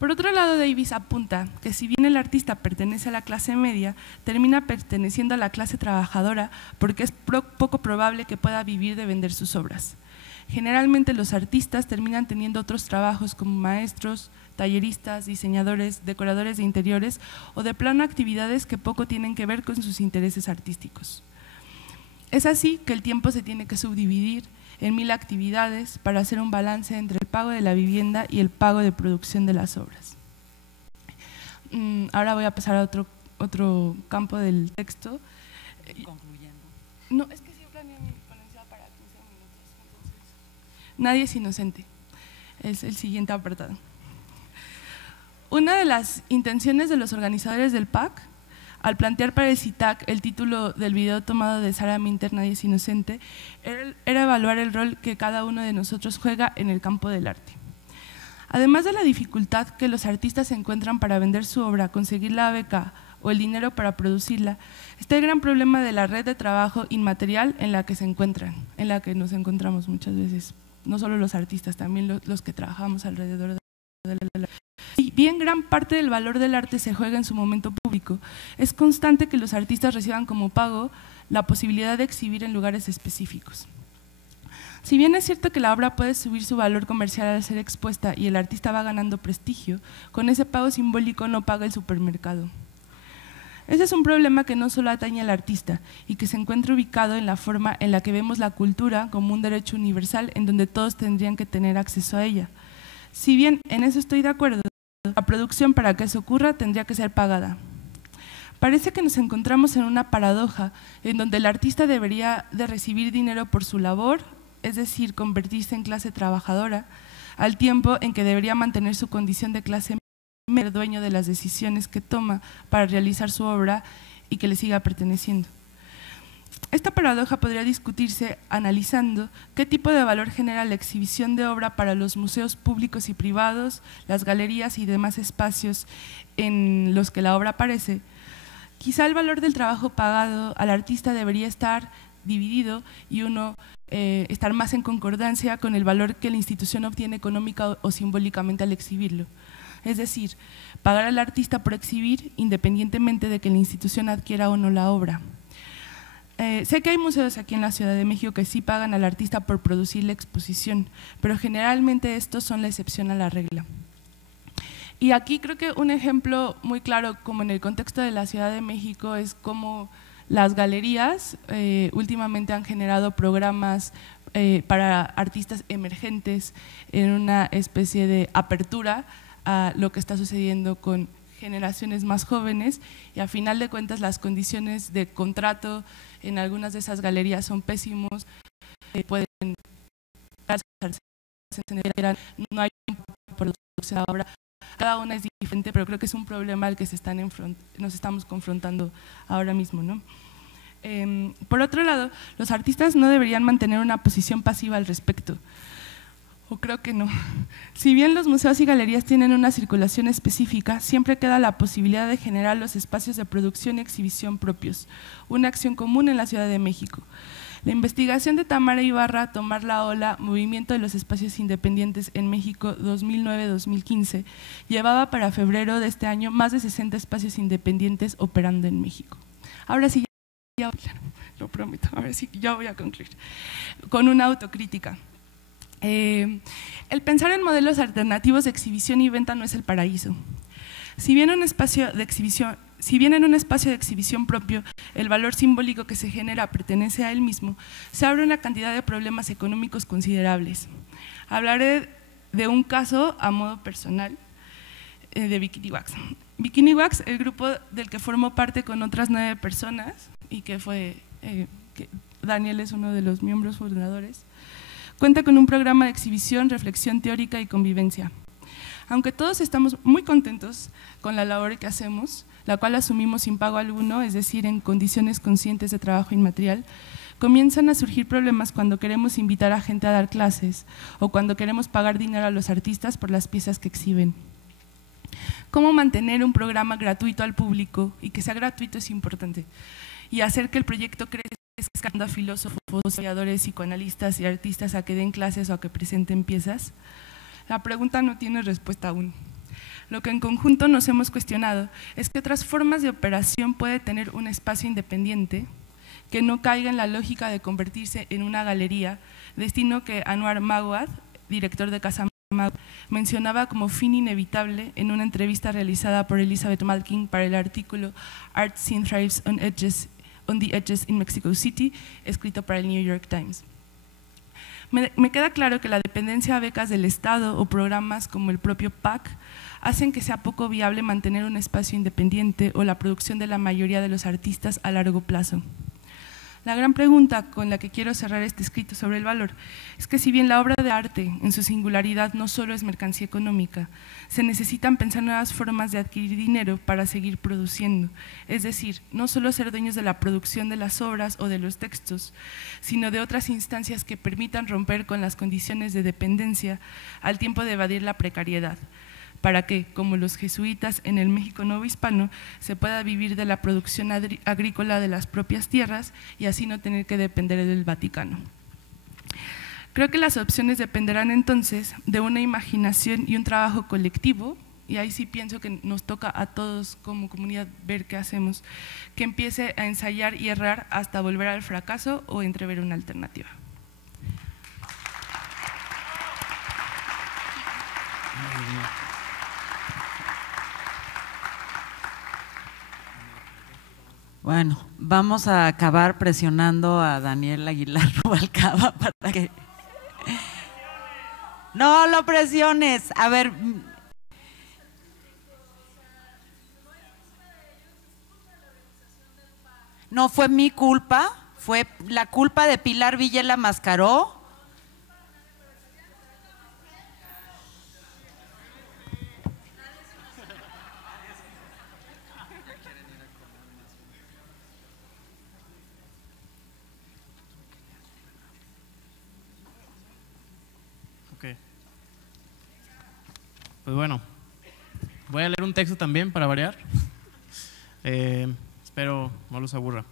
Por otro lado, Davis apunta que si bien el artista pertenece a la clase media, termina perteneciendo a la clase trabajadora porque es poco probable que pueda vivir de vender sus obras. Generalmente los artistas terminan teniendo otros trabajos como maestros, talleristas, diseñadores, decoradores de interiores o de plano actividades que poco tienen que ver con sus intereses artísticos. Es así que el tiempo se tiene que subdividir en 1000 actividades para hacer un balance entre el pago de la vivienda y el pago de producción de las obras. Ahora voy a pasar a otro campo del texto. Concluyendo. No, es que sí planeé mi ponencia para 15 minutos, entonces… Nadie es inocente, es el siguiente apartado. Una de las intenciones de los organizadores del PAC, al plantear para el CITAC el título del video tomado de Sara Minter, Nadie es inocente, era evaluar el rol que cada uno de nosotros juega en el campo del arte. Además de la dificultad que los artistas encuentran para vender su obra, conseguir la beca o el dinero para producirla, está el gran problema de la red de trabajo inmaterial en la que se encuentran, en la que nos encontramos muchas veces, no solo los artistas, también los que trabajamos alrededor de la… Si bien gran parte del valor del arte se juega en su momento público, es constante que los artistas reciban como pago la posibilidad de exhibir en lugares específicos. Si bien es cierto que la obra puede subir su valor comercial al ser expuesta y el artista va ganando prestigio, con ese pago simbólico no paga el supermercado. Ese es un problema que no solo atañe al artista y que se encuentra ubicado en la forma en la que vemos la cultura como un derecho universal en donde todos tendrían que tener acceso a ella. Si bien en eso estoy de acuerdo, la producción para que eso ocurra tendría que ser pagada. Parece que nos encontramos en una paradoja en donde el artista debería de recibir dinero por su labor, es decir, convertirse en clase trabajadora, al tiempo en que debería mantener su condición de clase media, dueño de las decisiones que toma para realizar su obra y que le siga perteneciendo. Esta paradoja podría discutirse analizando qué tipo de valor genera la exhibición de obra para los museos públicos y privados, las galerías y demás espacios en los que la obra aparece. Quizá el valor del trabajo pagado al artista debería estar dividido y estar más en concordancia con el valor que la institución obtiene económica o simbólicamente al exhibirlo. Es decir, pagar al artista por exhibir independientemente de que la institución adquiera o no la obra. Sé que hay museos aquí en la Ciudad de México que sí pagan al artista por producir la exposición, pero generalmente estos son la excepción a la regla. Y aquí creo que un ejemplo muy claro, como en el contexto de la Ciudad de México, es cómo las galerías últimamente han generado programas para artistas emergentes en una especie de apertura a lo que está sucediendo con generaciones más jóvenes, y a final de cuentas las condiciones de contrato en algunas de esas galerías son pésimos, pueden no hay producción de obra, cada una es diferente, pero creo que es un problema al que nos estamos confrontando ahora mismo, ¿no? Por otro lado, los artistas no deberían mantener una posición pasiva al respecto, o creo que no. Si bien los museos y galerías tienen una circulación específica, siempre queda la posibilidad de generar los espacios de producción y exhibición propios, una acción común en la Ciudad de México. La investigación de Tamara Ibarra, Tomar la ola, Movimiento de los Espacios Independientes en México 2009-2015, llevaba para febrero de este año más de 60 espacios independientes operando en México. Ahora sí, ya lo prometo, ahora sí, ya voy a concluir con una autocrítica. El pensar en modelos alternativos de exhibición y venta no es el paraíso. Si bien en un espacio de exhibición propio el valor simbólico que se genera pertenece a él mismo, se abre una cantidad de problemas económicos considerables. Hablaré de un caso a modo personal de Bikini Wax. Bikini Wax, el grupo del que formo parte con otras 9 personas y que Daniel es uno de los miembros fundadores, cuenta con un programa de exhibición, reflexión teórica y convivencia. Aunque todos estamos muy contentos con la labor que hacemos, la cual asumimos sin pago alguno, es decir, en condiciones conscientes de trabajo inmaterial, comienzan a surgir problemas cuando queremos invitar a gente a dar clases o cuando queremos pagar dinero a los artistas por las piezas que exhiben. ¿Cómo mantener un programa gratuito al público? Y que sea gratuito es importante. Y hacer que el proyecto crezca a filósofos, historiadores, psicoanalistas y artistas a que den clases o a que presenten piezas. La pregunta no tiene respuesta aún. Lo que en conjunto nos hemos cuestionado es qué otras formas de operación puede tener un espacio independiente que no caiga en la lógica de convertirse en una galería, destino que Anwar Mawad, director de Casa Mawad, mencionaba como fin inevitable en una entrevista realizada por Elizabeth Malkin para el artículo Art Scene Thrives on the Edges in Mexico City, escrito para el New York Times. Me queda claro que la dependencia a becas del Estado o programas como el propio PAC hacen que sea poco viable mantener un espacio independiente o la producción de la mayoría de los artistas a largo plazo. La gran pregunta con la que quiero cerrar este escrito sobre el valor es que si bien la obra de arte en su singularidad no solo es mercancía económica, se necesitan pensar nuevas formas de adquirir dinero para seguir produciendo, es decir, no solo ser dueños de la producción de las obras o de los textos, sino de otras instancias que permitan romper con las condiciones de dependencia al tiempo de evadir la precariedad, para que, como los jesuitas en el México novohispano, se pueda vivir de la producción agrícola de las propias tierras y así no tener que depender del Vaticano. Creo que las opciones dependerán entonces de una imaginación y un trabajo colectivo, y ahí sí pienso que nos toca a todos como comunidad ver qué hacemos, que empiece a ensayar y errar hasta volver al fracaso o entrever una alternativa. Bueno, vamos a acabar presionando a Daniel Aguilar Rubalcaba para que… No lo presiones. A ver… No fue mi culpa, fue la culpa de Pilar Villela Mascaró. Pues bueno, voy a leer un texto también para variar. Espero no los aburra.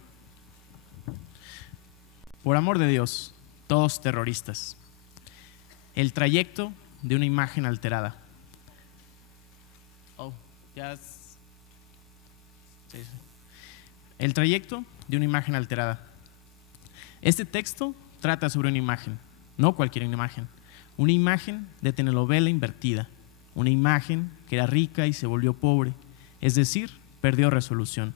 Por amor de Dios, todos terroristas. El trayecto de una imagen alterada. El trayecto de una imagen alterada. Este texto trata sobre una imagen, no cualquier imagen, una imagen de telenovela invertida. Una imagen que era rica y se volvió pobre, es decir, perdió resolución.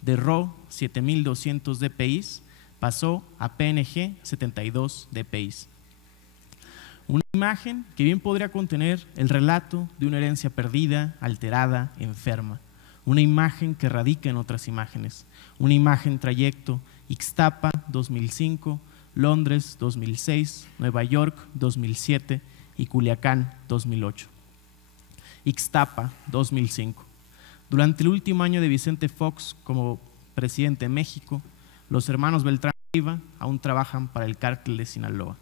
De RAW 7200 dpi pasó a PNG 72 dpi. Una imagen que bien podría contener el relato de una herencia perdida, alterada, enferma. Una imagen que radica en otras imágenes. Una imagen trayecto Ixtapa 2005, Londres 2006, Nueva York 2007 y Culiacán 2008. Ixtapa 2005. Durante el último año de Vicente Fox como presidente de México, los hermanos Beltrán Leiva aún trabajan para el cártel de Sinaloa,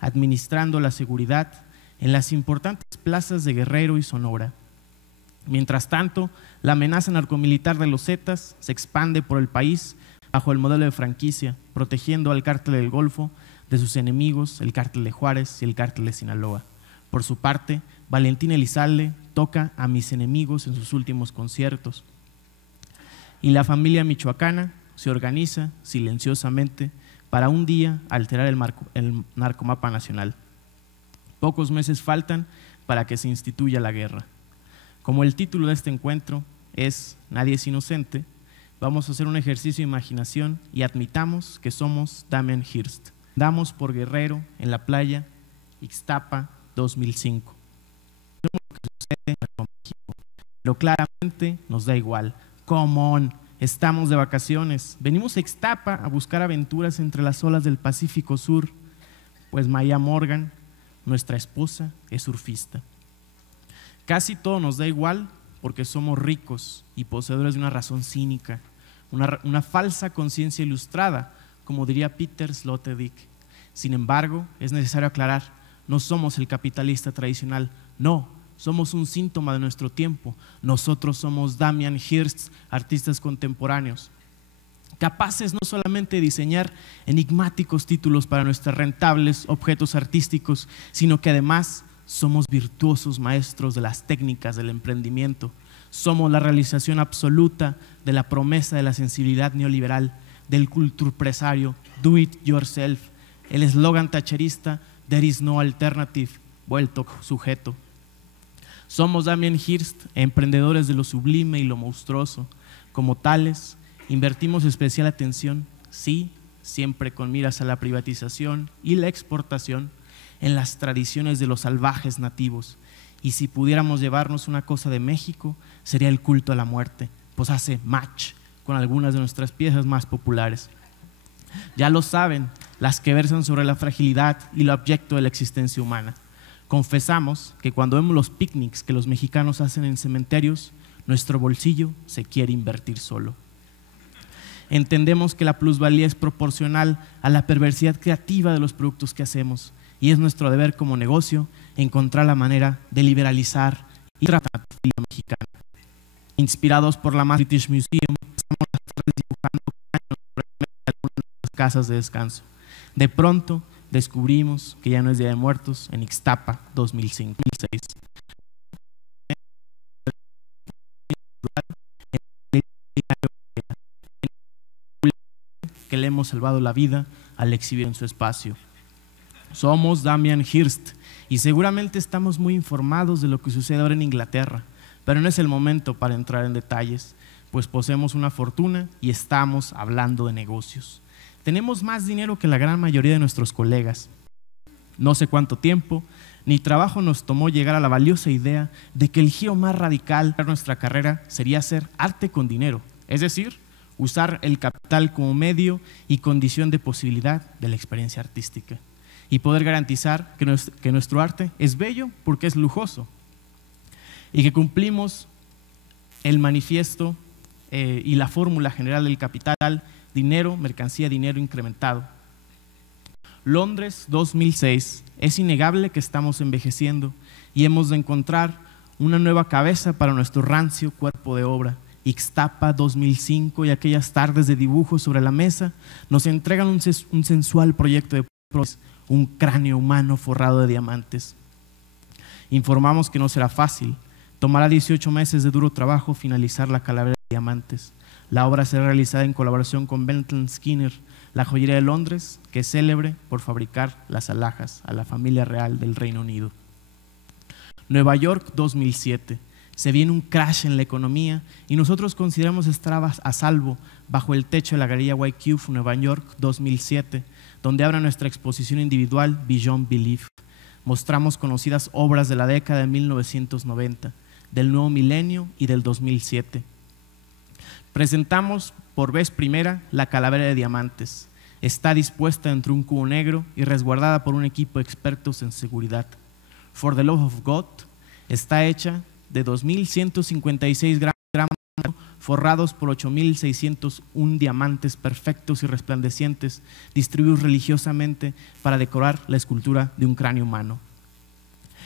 administrando la seguridad en las importantes plazas de Guerrero y Sonora. Mientras tanto, la amenaza narcomilitar de los Zetas se expande por el país bajo el modelo de franquicia, protegiendo al cártel del Golfo de sus enemigos, el cártel de Juárez y el cártel de Sinaloa. Por su parte, Valentín Elizalde toca a Mis Enemigos en sus últimos conciertos. Y la familia michoacana se organiza silenciosamente para un día alterar el narcomapa nacional. Pocos meses faltan para que se instituya la guerra. Como el título de este encuentro es Nadie es inocente, vamos a hacer un ejercicio de imaginación y admitamos que somos Damien Hirst. Andamos por Guerrero en la playa Ixtapa 2005. Pero claramente nos da igual. Come on, estamos de vacaciones. Venimos a Ixtapa a buscar aventuras entre las olas del Pacífico Sur, pues Maya Morgan, nuestra esposa, es surfista. Casi todo nos da igual porque somos ricos y poseedores de una razón cínica, una falsa conciencia ilustrada, como diría Peter Sloterdijk. Sin embargo, es necesario aclarar, no somos el capitalista tradicional, no, somos un síntoma de nuestro tiempo. Nosotros somos Damien Hirst, artistas contemporáneos, capaces no solamente de diseñar enigmáticos títulos para nuestros rentables objetos artísticos, sino que además somos virtuosos maestros de las técnicas del emprendimiento. Somos la realización absoluta de la promesa de la sensibilidad neoliberal, del culturpresario, do it yourself, el eslogan tacherista, there is no alternative, vuelto sujeto. Somos Damien Hirst, emprendedores de lo sublime y lo monstruoso. Como tales, invertimos especial atención, sí, siempre con miras a la privatización y la exportación, en las tradiciones de los salvajes nativos. Y si pudiéramos llevarnos una cosa de México, sería el culto a la muerte, pues hace match con algunas de nuestras piezas más populares. Ya lo saben, las que versan sobre la fragilidad y lo abyecto de la existencia humana. Confesamos que cuando vemos los picnics que los mexicanos hacen en cementerios, nuestro bolsillo se quiere invertir solo. Entendemos que la plusvalía es proporcional a la perversidad creativa de los productos que hacemos y es nuestro deber como negocio encontrar la manera de liberalizar y tratar la familia mexicana. Inspirados por la Mass British Museum, pasamos las tardes dibujando caños por algunas de las casas de descanso. De pronto descubrimos que ya no es Día de Muertos en Ixtapa 2006. Que le hemos salvado la vida al exhibir en su espacio. Somos Damien Hirst y seguramente estamos muy informados de lo que sucede ahora en Inglaterra, pero no es el momento para entrar en detalles, pues poseemos una fortuna y estamos hablando de negocios. Tenemos más dinero que la gran mayoría de nuestros colegas. No sé cuánto tiempo ni trabajo nos tomó llegar a la valiosa idea de que el giro más radical de nuestra carrera sería hacer arte con dinero, es decir, usar el capital como medio y condición de posibilidad de la experiencia artística y poder garantizar que nuestro arte es bello porque es lujoso y que cumplimos el manifiesto y la fórmula general del capital, dinero, mercancía, dinero incrementado. Londres 2006, es innegable que estamos envejeciendo y hemos de encontrar una nueva cabeza para nuestro rancio cuerpo de obra. Ixtapa 2005 y aquellas tardes de dibujo sobre la mesa nos entregan un sensual proyecto de un cráneo humano forrado de diamantes. Informamos que no será fácil, tomará 18 meses de duro trabajo finalizar la calavera de diamantes. La obra será realizada en colaboración con Bentham Skinner, la joyería de Londres, que es célebre por fabricar las alhajas a la familia real del Reino Unido. Nueva York 2007. Se viene un crash en la economía y nosotros consideramos estar a salvo bajo el techo de la Galería Wycliffe Nueva York 2007, donde abre nuestra exposición individual Beyond Belief. Mostramos conocidas obras de la década de 1990, del nuevo milenio y del 2007. Presentamos por vez primera la calavera de diamantes. Está dispuesta dentro de un cubo negro y resguardada por un equipo de expertos en seguridad. For the Love of God está hecha de 2.156 gramos forrados por 8.601 diamantes perfectos y resplandecientes distribuidos religiosamente para decorar la escultura de un cráneo humano.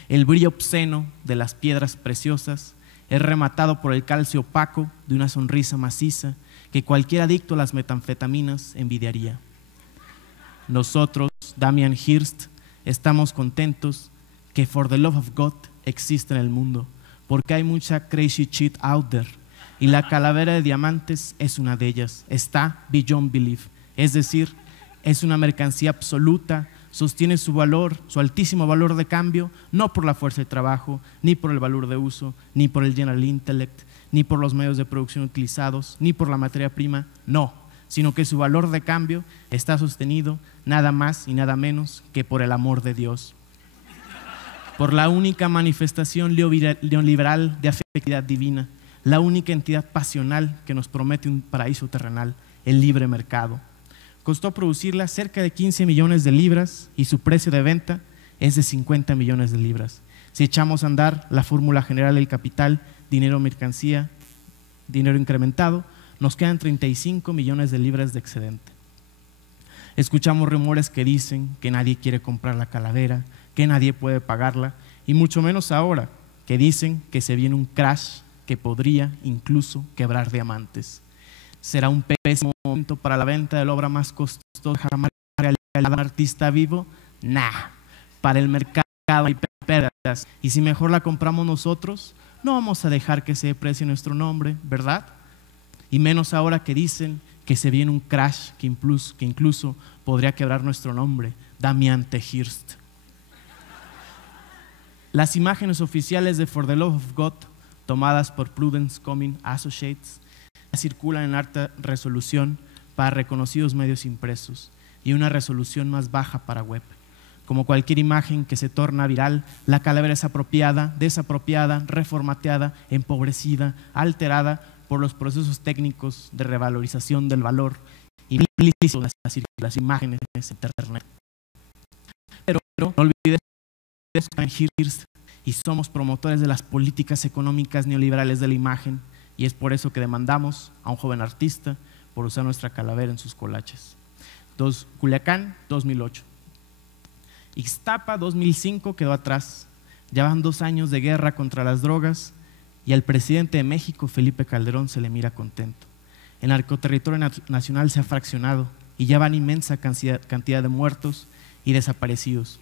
El brillo obsceno de las piedras preciosas es rematado por el calcio opaco de una sonrisa maciza que cualquier adicto a las metanfetaminas envidiaría. Nosotros, Damien Hirst, estamos contentos que For the Love of God existe en el mundo, porque hay mucha crazy shit out there y la calavera de diamantes es una de ellas. Está Beyond Belief, es decir, es una mercancía absoluta, sostiene su valor, su altísimo valor de cambio, no por la fuerza de trabajo, ni por el valor de uso, ni por el general intellect, ni por los medios de producción utilizados, ni por la materia prima, no, sino que su valor de cambio está sostenido nada más y nada menos que por el amor de Dios, por la única manifestación neoliberal de afectividad divina, la única entidad pasional que nos promete un paraíso terrenal, el libre mercado. Costó producirla cerca de 15 millones de libras y su precio de venta es de 50 millones de libras. Si echamos a andar la fórmula general del capital, dinero, mercancía, dinero incrementado, nos quedan 35 millones de libras de excedente. Escuchamos rumores que dicen que nadie quiere comprar la calavera, que nadie puede pagarla, y mucho menos ahora, que dicen que se viene un crash que podría incluso quebrar diamantes. ¿Será un pésimo momento para la venta de la obra más costosa jamás realizada de un artista vivo? Nah, para el mercado hay pérdidas, y si mejor la compramos nosotros, no vamos a dejar que se deprecie nuestro nombre, ¿verdad? Y menos ahora que dicen que se viene un crash que incluso podría quebrar nuestro nombre, Damien Hirst. Las imágenes oficiales de For the Love of God, tomadas por Prudence Cumming Associates, circulan en alta resolución para reconocidos medios impresos y una resolución más baja para web. Como cualquier imagen que se torna viral, la calavera es apropiada, desapropiada, reformateada, empobrecida, alterada por los procesos técnicos de revalorización del valor implícito de la circulación de imágenes en Internet. Pero no olvides Hirst, y somos promotores de las políticas económicas neoliberales de la imagen, y es por eso que demandamos a un joven artista por usar nuestra calavera en sus collages. Culiacán, 2008. Ixtapa, 2005, quedó atrás. Ya van 2 años de guerra contra las drogas y al presidente de México, Felipe Calderón, se le mira contento. El narcoterritorio nacional se ha fraccionado y ya van inmensa cantidad de muertos y desaparecidos.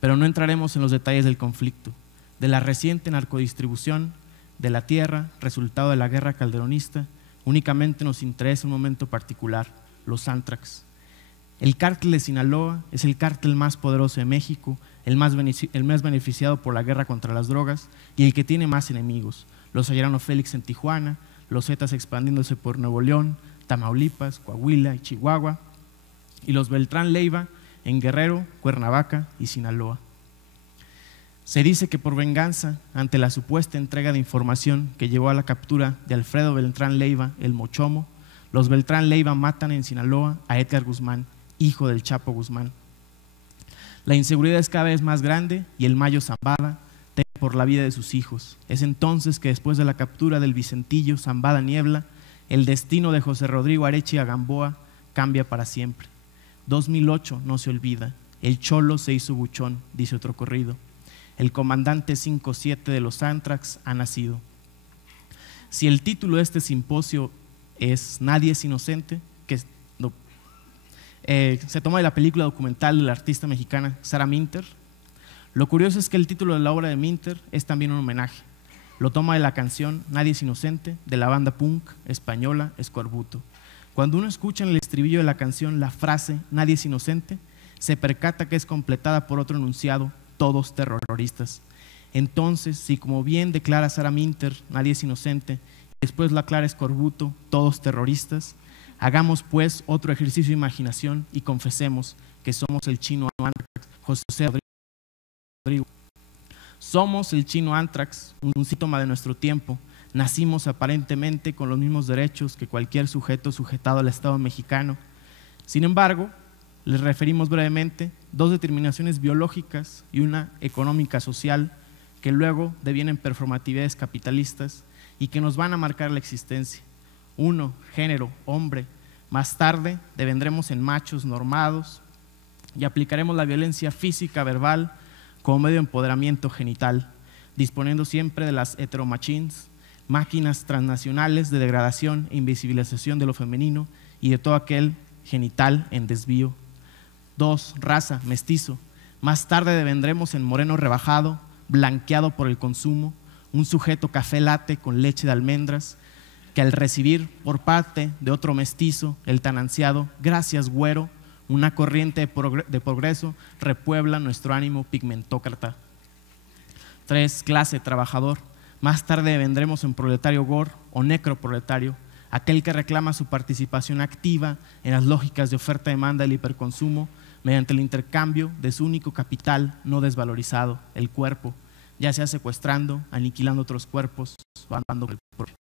Pero no entraremos en los detalles del conflicto, de la reciente narcodistribución de la tierra, resultado de la guerra calderonista. Únicamente nos interesa un momento particular, los Antrax. El cártel de Sinaloa es el cártel más poderoso de México, el más beneficiado por la guerra contra las drogas y el que tiene más enemigos. Los Ayerano Félix en Tijuana, los Zetas expandiéndose por Nuevo León, Tamaulipas, Coahuila y Chihuahua, y los Beltrán Leiva en Guerrero, Cuernavaca y Sinaloa. Se dice que por venganza, ante la supuesta entrega de información que llevó a la captura de Alfredo Beltrán Leiva, el Mochomo, los Beltrán Leiva matan en Sinaloa a Edgar Guzmán, hijo del Chapo Guzmán. La inseguridad es cada vez más grande y el Mayo Zambada teme por la vida de sus hijos. Es entonces que después de la captura del Vicentillo Zambada Niebla, el destino de José Rodrigo Arechiga Gamboa cambia para siempre. 2008 no se olvida, el Cholo se hizo buchón, dice otro corrido. El comandante 57 de los Antrax ha nacido. Si el título de este simposio es Nadie es inocente, que se toma de la película documental de la artista mexicana Sara Minter. Lo curioso es que el título de la obra de Minter es también un homenaje. Lo toma de la canción Nadie es inocente de la banda punk española Escorbuto. Cuando uno escucha en el estribillo de la canción la frase Nadie es inocente, se percata que es completada por otro enunciado, todos terroristas. Entonces, si como bien declara Sara Minter, Nadie es inocente, y después la aclara Escorbuto, todos terroristas, hagamos pues otro ejercicio de imaginación y confesemos que somos el chino Antrax, José Rodrigo. Somos el chino Antrax, un síntoma de nuestro tiempo. Nacimos aparentemente con los mismos derechos que cualquier sujeto sujetado al Estado mexicano. Sin embargo, les referimos brevemente 2 determinaciones biológicas y una económica social que luego devienen performatividades capitalistas y que nos van a marcar la existencia. 1, género, hombre. Más tarde devendremos en machos normados y aplicaremos la violencia física verbal como medio de empoderamiento genital, disponiendo siempre de las heteromachines, máquinas transnacionales de degradación e invisibilización de lo femenino y de todo aquel genital en desvío. 2, raza, mestizo. Más tarde devendremos en moreno rebajado, blanqueado por el consumo, un sujeto café latte con leche de almendras, que al recibir por parte de otro mestizo el tan ansiado gracias güero, una corriente de progreso repuebla nuestro ánimo pigmentócrata. 3, clase, trabajador. Más tarde vendremos en proletario gore o necroproletario, aquel que reclama su participación activa en las lógicas de oferta-demanda del hiperconsumo mediante el intercambio de su único capital no desvalorizado, el cuerpo, ya sea secuestrando, aniquilando otros cuerpos o andando el propio.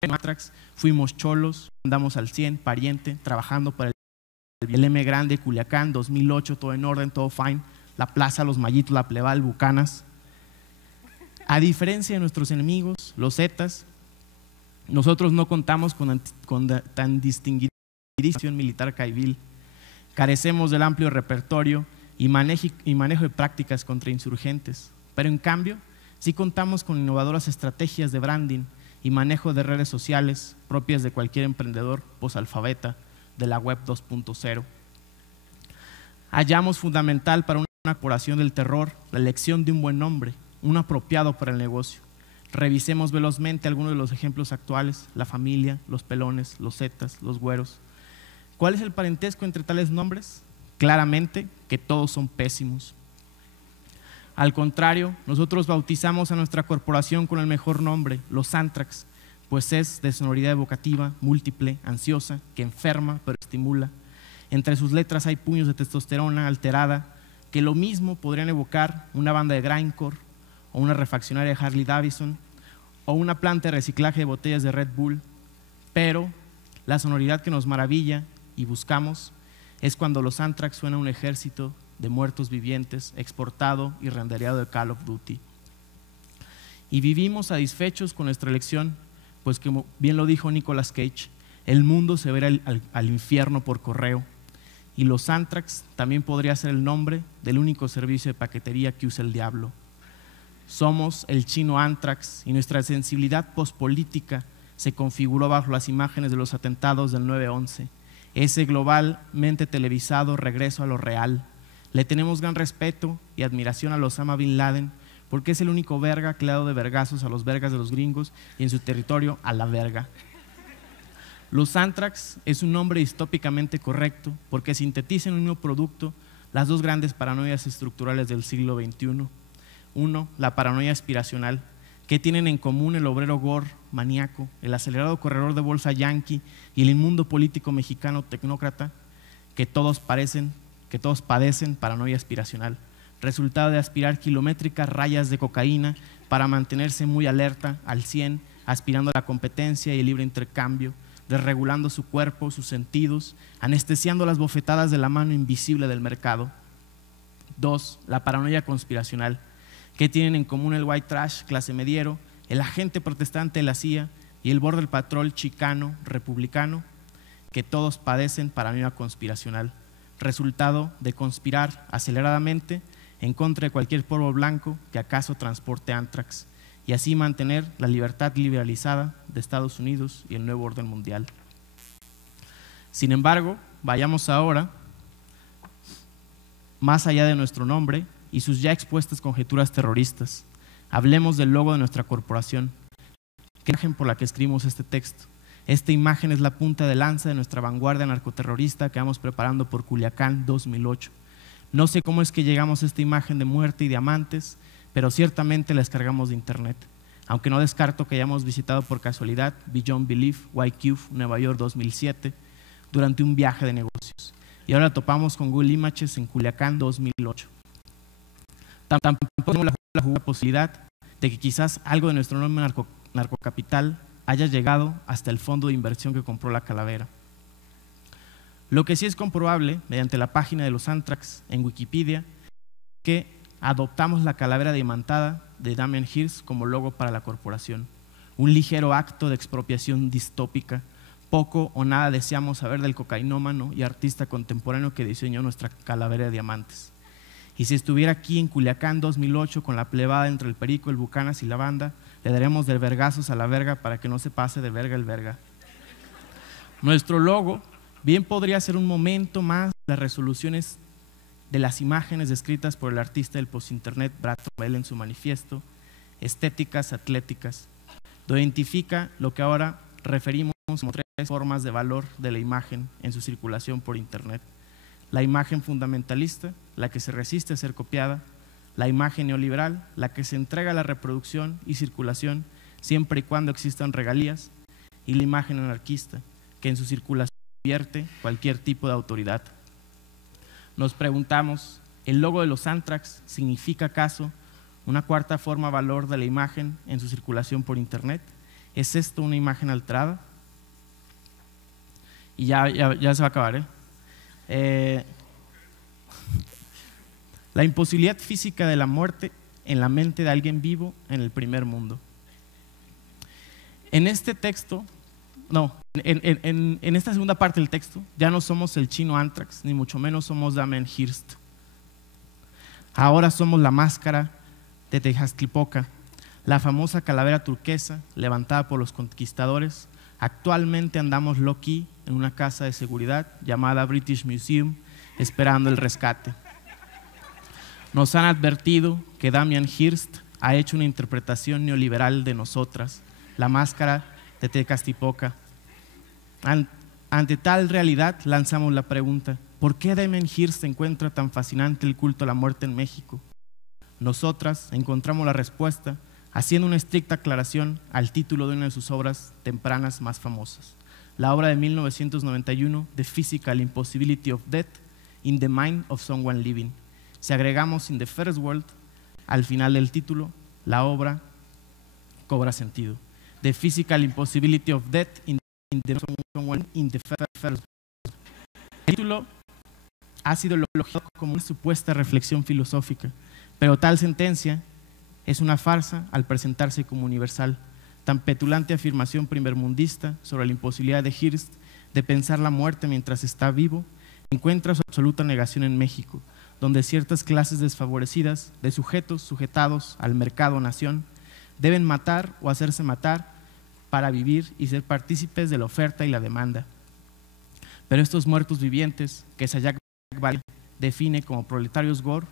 En Antrax fuimos cholos, andamos al 100, pariente, trabajando para el M Grande, Culiacán, 2008, todo en orden, todo fine, la plaza, los Mallitos, la Pleval, Bucanas. A diferencia de nuestros enemigos, los Zetas, nosotros no contamos con tan distinguida acción militar caibil. Carecemos del amplio repertorio y manejo de prácticas contra insurgentes, pero en cambio sí contamos con innovadoras estrategias de branding y manejo de redes sociales propias de cualquier emprendedor posalfabeta de la web 2.0. Hallamos fundamental para una corporación del terror la elección de un buen nombre, un apropiado para el negocio. Revisemos velozmente algunos de los ejemplos actuales: La Familia, Los Pelones, Los Zetas, Los Güeros. ¿Cuál es el parentesco entre tales nombres? Claramente que todos son pésimos. Al contrario, nosotros bautizamos a nuestra corporación con el mejor nombre, los Antrax, pues es de sonoridad evocativa, múltiple, ansiosa, que enferma pero estimula. Entre sus letras hay puños de testosterona alterada que lo mismo podrían evocar una banda de grindcore o una refaccionaria de Harley Davidson o una planta de reciclaje de botellas de Red Bull, pero la sonoridad que nos maravilla y buscamos es cuando los Anthrax suena un ejército de muertos vivientes exportado y rendereado de Call of Duty. Y vivimos satisfechos con nuestra elección, pues como bien lo dijo Nicolas Cage, el mundo se verá al infierno por correo, y los Anthrax también podría ser el nombre del único servicio de paquetería que usa el diablo. Somos el chino Anthrax y nuestra sensibilidad pospolítica se configuró bajo las imágenes de los atentados del 9/11, ese globalmente televisado regreso a lo real. Le tenemos gran respeto y admiración a Osama Bin Laden porque es el único verga que le ha dado de vergazos a los vergas de los gringos y en su territorio a la verga. Los Anthrax es un nombre distópicamente correcto porque sintetiza en un mismo producto las dos grandes paranoias estructurales del siglo XXI. Uno, la paranoia aspiracional, que tienen en común el obrero gore maníaco, el acelerado corredor de bolsa yanqui y el inmundo político mexicano tecnócrata, que todos padecen paranoia aspiracional, resultado de aspirar kilométricas rayas de cocaína para mantenerse muy alerta, al 100, aspirando a la competencia y el libre intercambio, desregulando su cuerpo, sus sentidos, anestesiando las bofetadas de la mano invisible del mercado. 2, la paranoia conspiracional, que tienen en común el white trash clase mediero, el agente protestante de la CIA y el border patrol chicano republicano, que todos padecen paranoia conspiracional, resultado de conspirar aceleradamente en contra de cualquier polvo blanco que acaso transporte Anthrax y así mantener la libertad liberalizada de Estados Unidos y el nuevo orden mundial. Sin embargo, vayamos ahora más allá de nuestro nombre y sus ya expuestas conjeturas terroristas. Hablemos del logo de nuestra corporación, que es la imagen por la que escribimos este texto. Esta imagen es la punta de lanza de nuestra vanguardia narcoterrorista que vamos preparando por Culiacán 2008. No sé cómo es que llegamos a esta imagen de muerte y diamantes, pero ciertamente la descargamos de internet, aunque no descarto que hayamos visitado por casualidad Beyond Belief, YQ, Nueva York 2007, durante un viaje de negocios. Y ahora topamos con Google Images en Culiacán 2008. Tampoco tenemos la jugada posibilidad de que quizás algo de nuestro enorme narcocapital haya llegado hasta el fondo de inversión que compró la calavera. Lo que sí es comprobable, mediante la página de los Anthrax en Wikipedia, que adoptamos la calavera diamantada de Damien Hirst como logo para la corporación. Un ligero acto de expropiación distópica. Poco o nada deseamos saber del cocainómano y artista contemporáneo que diseñó nuestra calavera de diamantes. Y si estuviera aquí en Culiacán 2008 con la plebada entre el Perico, el Bucanas y la banda, le daremos de vergazos a la verga para que no se pase de verga el verga. Nuestro logo bien podría ser un momento más de las resoluciones de las imágenes descritas por el artista del postinternet Brad Farrell en su manifiesto, Estéticas Atléticas, donde identifica lo que ahora referimos como 3 formas de valor de la imagen en su circulación por internet. La imagen fundamentalista, la que se resiste a ser copiada, la imagen neoliberal, la que se entrega a la reproducción y circulación siempre y cuando existan regalías, y la imagen anarquista, que en su circulación vierte cualquier tipo de autoridad. Nos preguntamos, ¿el logo de los Anthrax significa acaso una cuarta forma de valor de la imagen en su circulación por internet? ¿Es esto una imagen alterada? Y ya se va a acabar, la imposibilidad física de la muerte en la mente de alguien vivo en el primer mundo. En este texto, en esta segunda parte del texto, ya no somos el chino Anthrax, ni mucho menos somos Damien Hirst. Ahora somos la máscara de Tezcatlipoca, la famosa calavera turquesa levantada por los conquistadores. Actualmente andamos low-key en una casa de seguridad llamada British Museum, esperando el rescate. Nos han advertido que Damien Hirst ha hecho una interpretación neoliberal de nosotras, la máscara de Tezcatlipoca. Ante tal realidad lanzamos la pregunta, ¿por qué Damien Hirst encuentra tan fascinante el culto a la muerte en México? Nosotras encontramos la respuesta haciendo una estricta aclaración al título de una de sus obras tempranas más famosas, la obra de 1991, The Physical Impossibility of Death in the Mind of Someone Living. Si agregamos In the First World al final del título, la obra cobra sentido. The Physical Impossibility of Death in the First World. El título ha sido elogiado como una supuesta reflexión filosófica, pero tal sentencia es una farsa al presentarse como universal. Tan petulante afirmación primermundista sobre la imposibilidad de Hearst de pensar la muerte mientras está vivo encuentra su absoluta negación en México, donde ciertas clases desfavorecidas de sujetos sujetados al mercado-nación deben matar o hacerse matar para vivir y ser partícipes de la oferta y la demanda. Pero estos muertos vivientes que Sayak Valley define como proletarios gore,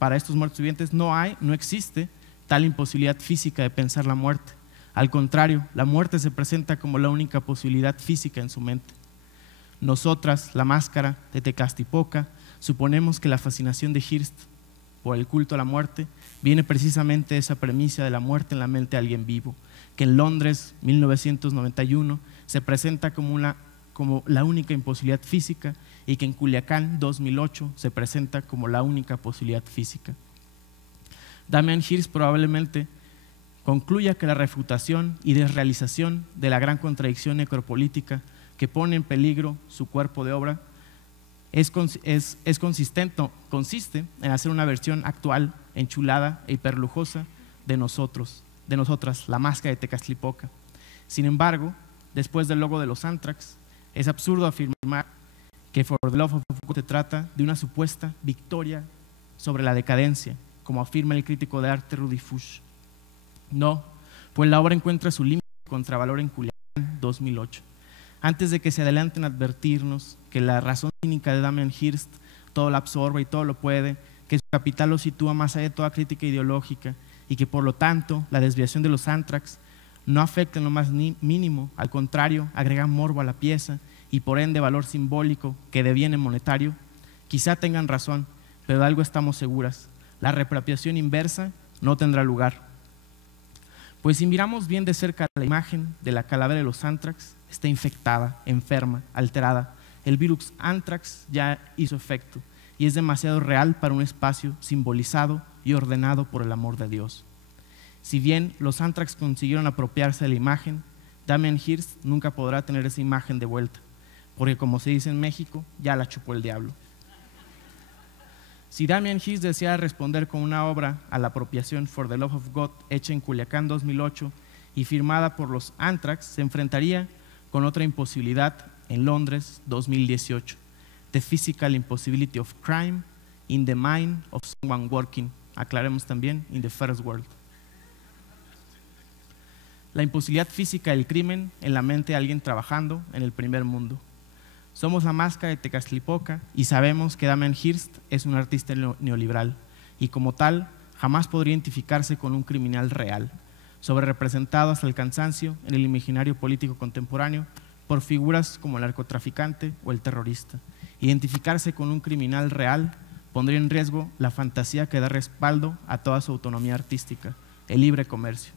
para estos muertos vivientes no existe tal imposibilidad física de pensar la muerte. Al contrario, la muerte se presenta como la única posibilidad física en su mente. Nosotras, la máscara de Tecaztlipoca, suponemos que la fascinación de Hearst por el culto a la muerte viene precisamente de esa premisa de la muerte en la mente de alguien vivo, que en Londres, 1991, se presenta como la única imposibilidad física y que en Culiacán, 2008, se presenta como la única posibilidad física. Damien Hirst probablemente concluya que la refutación y desrealización de la gran contradicción necropolítica que pone en peligro su cuerpo de obra consiste en hacer una versión actual, enchulada e hiperlujosa de nosotras, la máscara de Tecaztlipoca. Sin embargo, después del logo de los Anthrax, es absurdo afirmar que For the Love of God se trata de una supuesta victoria sobre la decadencia, como afirma el crítico de arte Rudy Fuchs. No, pues la obra encuentra su límite de contravalor en Culiacán, 2008. Antes de que se adelanten a advertirnos que la razón cínica de Damien Hirst todo lo absorbe y todo lo puede, que su capital lo sitúa más allá de toda crítica ideológica y que por lo tanto la desviación de los Anthrax no afecta en lo más mínimo, al contrario, agrega morbo a la pieza y por ende valor simbólico que deviene monetario, quizá tengan razón, pero de algo estamos seguras: la reapropiación inversa no tendrá lugar. Pues si miramos bien de cerca la imagen de la calavera de los Anthrax, está infectada, enferma, alterada. El virus Anthrax ya hizo efecto y es demasiado real para un espacio simbolizado y ordenado por el amor de Dios. Si bien los Anthrax consiguieron apropiarse de la imagen, Damien Hirst nunca podrá tener esa imagen de vuelta, porque como se dice en México, ya la chupó el diablo. Si Damien Hirst desea responder con una obra a la apropiación For the Love of God hecha en Culiacán 2008 y firmada por los Anthrax, se enfrentaría con otra imposibilidad en Londres 2018, The Physical Impossibility of Crime in the Mind of Someone Working, aclaremos también, in the First World. La imposibilidad física del crimen en la mente de alguien trabajando en el primer mundo. Somos la máscara de Tecaztlipoca y sabemos que Damien Hirst es un artista neoliberal y como tal jamás podría identificarse con un criminal real, sobrerepresentado hasta el cansancio en el imaginario político contemporáneo por figuras como el narcotraficante o el terrorista. Identificarse con un criminal real pondría en riesgo la fantasía que da respaldo a toda su autonomía artística, el libre comercio.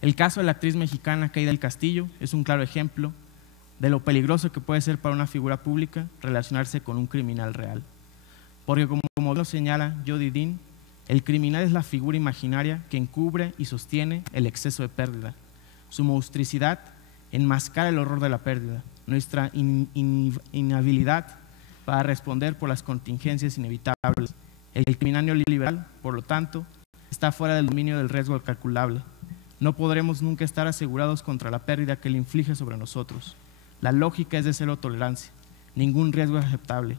El caso de la actriz mexicana Keida del Castillo es un claro ejemplo de lo peligroso que puede ser para una figura pública relacionarse con un criminal real. Porque como lo señala Jody Dean, el criminal es la figura imaginaria que encubre y sostiene el exceso de pérdida. Su monstruosidad enmascara el horror de la pérdida, nuestra inhabilidad para responder por las contingencias inevitables. El criminal neoliberal, por lo tanto, está fuera del dominio del riesgo calculable. No podremos nunca estar asegurados contra la pérdida que él inflige sobre nosotros. La lógica es de cero tolerancia. Ningún riesgo es aceptable.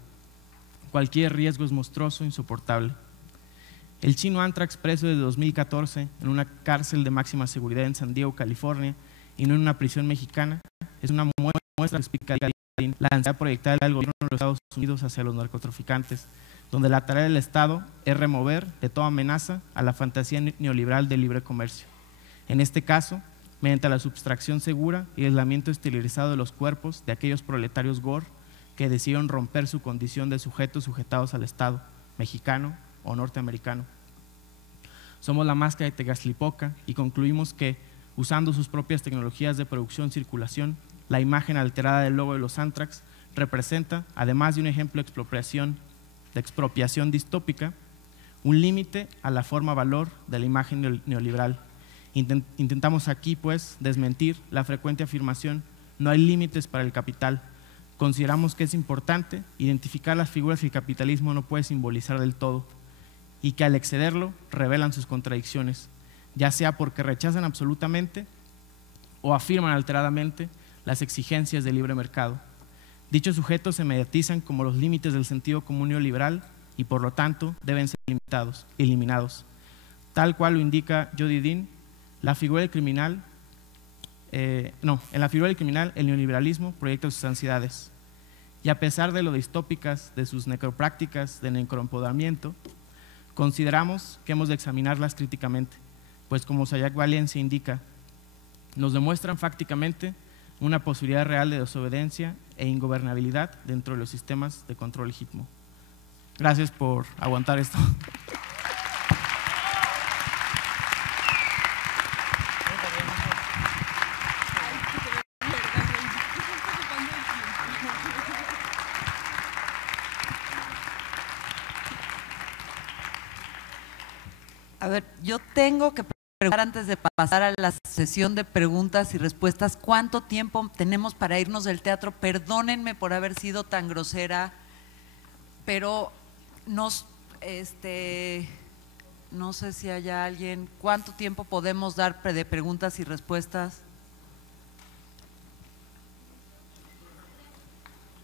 Cualquier riesgo es monstruoso e insoportable. El chino Anthrax, preso desde 2014 en una cárcel de máxima seguridad en San Diego, California, y no en una prisión mexicana, es una muestra que explica la ansiedad proyectada del gobierno de los Estados Unidos hacia los narcotraficantes, donde la tarea del Estado es remover de toda amenaza a la fantasía neoliberal del libre comercio. En este caso, mediante la subtracción segura y aislamiento esterilizado de los cuerpos de aquellos proletarios gore que decidieron romper su condición de sujetos sujetados al Estado, mexicano o norteamericano. Somos la máscara de Tecaztlipoca y concluimos que, usando sus propias tecnologías de producción y circulación. La imagen alterada del logo de los Anthrax representa, además de un ejemplo de expropiación distópica, un límite a la forma-valor de la imagen neoliberal. Intentamos aquí, pues, desmentir la frecuente afirmación «no hay límites para el capital». Consideramos que es importante identificar las figuras que el capitalismo no puede simbolizar del todo y que al excederlo revelan sus contradicciones, ya sea porque rechazan absolutamente o afirman alteradamente las exigencias del libre mercado. Dichos sujetos se mediatizan como los límites del sentido común neoliberal y por lo tanto deben ser eliminados. Tal cual lo indica Jody Dean, en la figura del criminal el neoliberalismo proyecta sus ansiedades. Y a pesar de lo distópicas de sus necroprácticas de necroempoderamiento, consideramos que hemos de examinarlas críticamente, pues como Sayak Valencia indica, nos demuestran fácticamente una posibilidad real de desobediencia e ingobernabilidad dentro de los sistemas de control legítimo. Gracias por aguantar esto. A ver, yo tengo que preguntar antes de pasar a la sesión de preguntas y respuestas, ¿cuánto tiempo tenemos para irnos del teatro? Perdónenme por haber sido tan grosera, pero no sé si haya alguien, ¿cuánto tiempo podemos dar de preguntas y respuestas?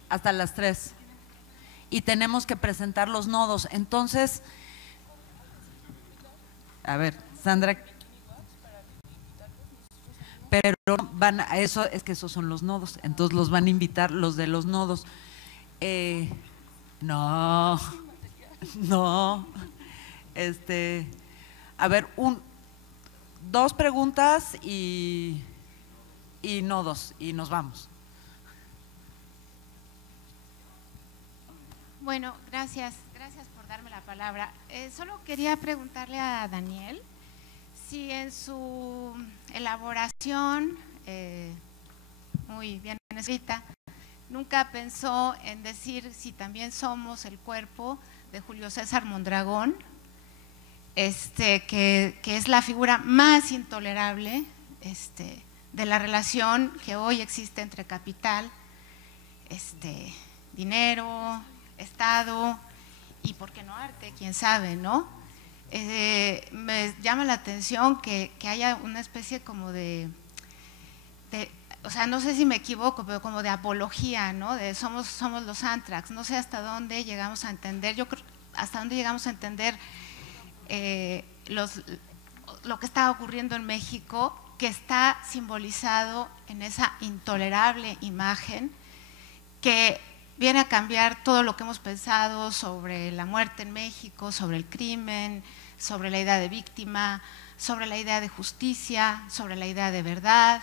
Hasta las 3. Y tenemos que presentar los nodos. Entonces, a ver, Sandra, pero eso es que esos son los nodos, entonces los van a invitar los de los nodos. No. A ver, 2 preguntas y nodos y nos vamos. Bueno, gracias por darme la palabra. Solo quería preguntarle a Daniel si en su elaboración, muy bien escrita, nunca pensó en decir si también somos el cuerpo de Julio César Mondragón, que es la figura más intolerable de la relación que hoy existe entre capital, dinero, Estado y, ¿por qué no, arte? Quién sabe, ¿no? Me llama la atención que haya una especie como de, o sea, no sé si me equivoco, pero como de apología, ¿no? De somos los Anthrax. No sé hasta dónde llegamos a entender, yo creo, hasta dónde llegamos a entender lo que está ocurriendo en México, que está simbolizado en esa intolerable imagen que viene a cambiar todo lo que hemos pensado sobre la muerte en México, sobre el crimen, sobre la idea de víctima, sobre la idea de justicia, sobre la idea de verdad.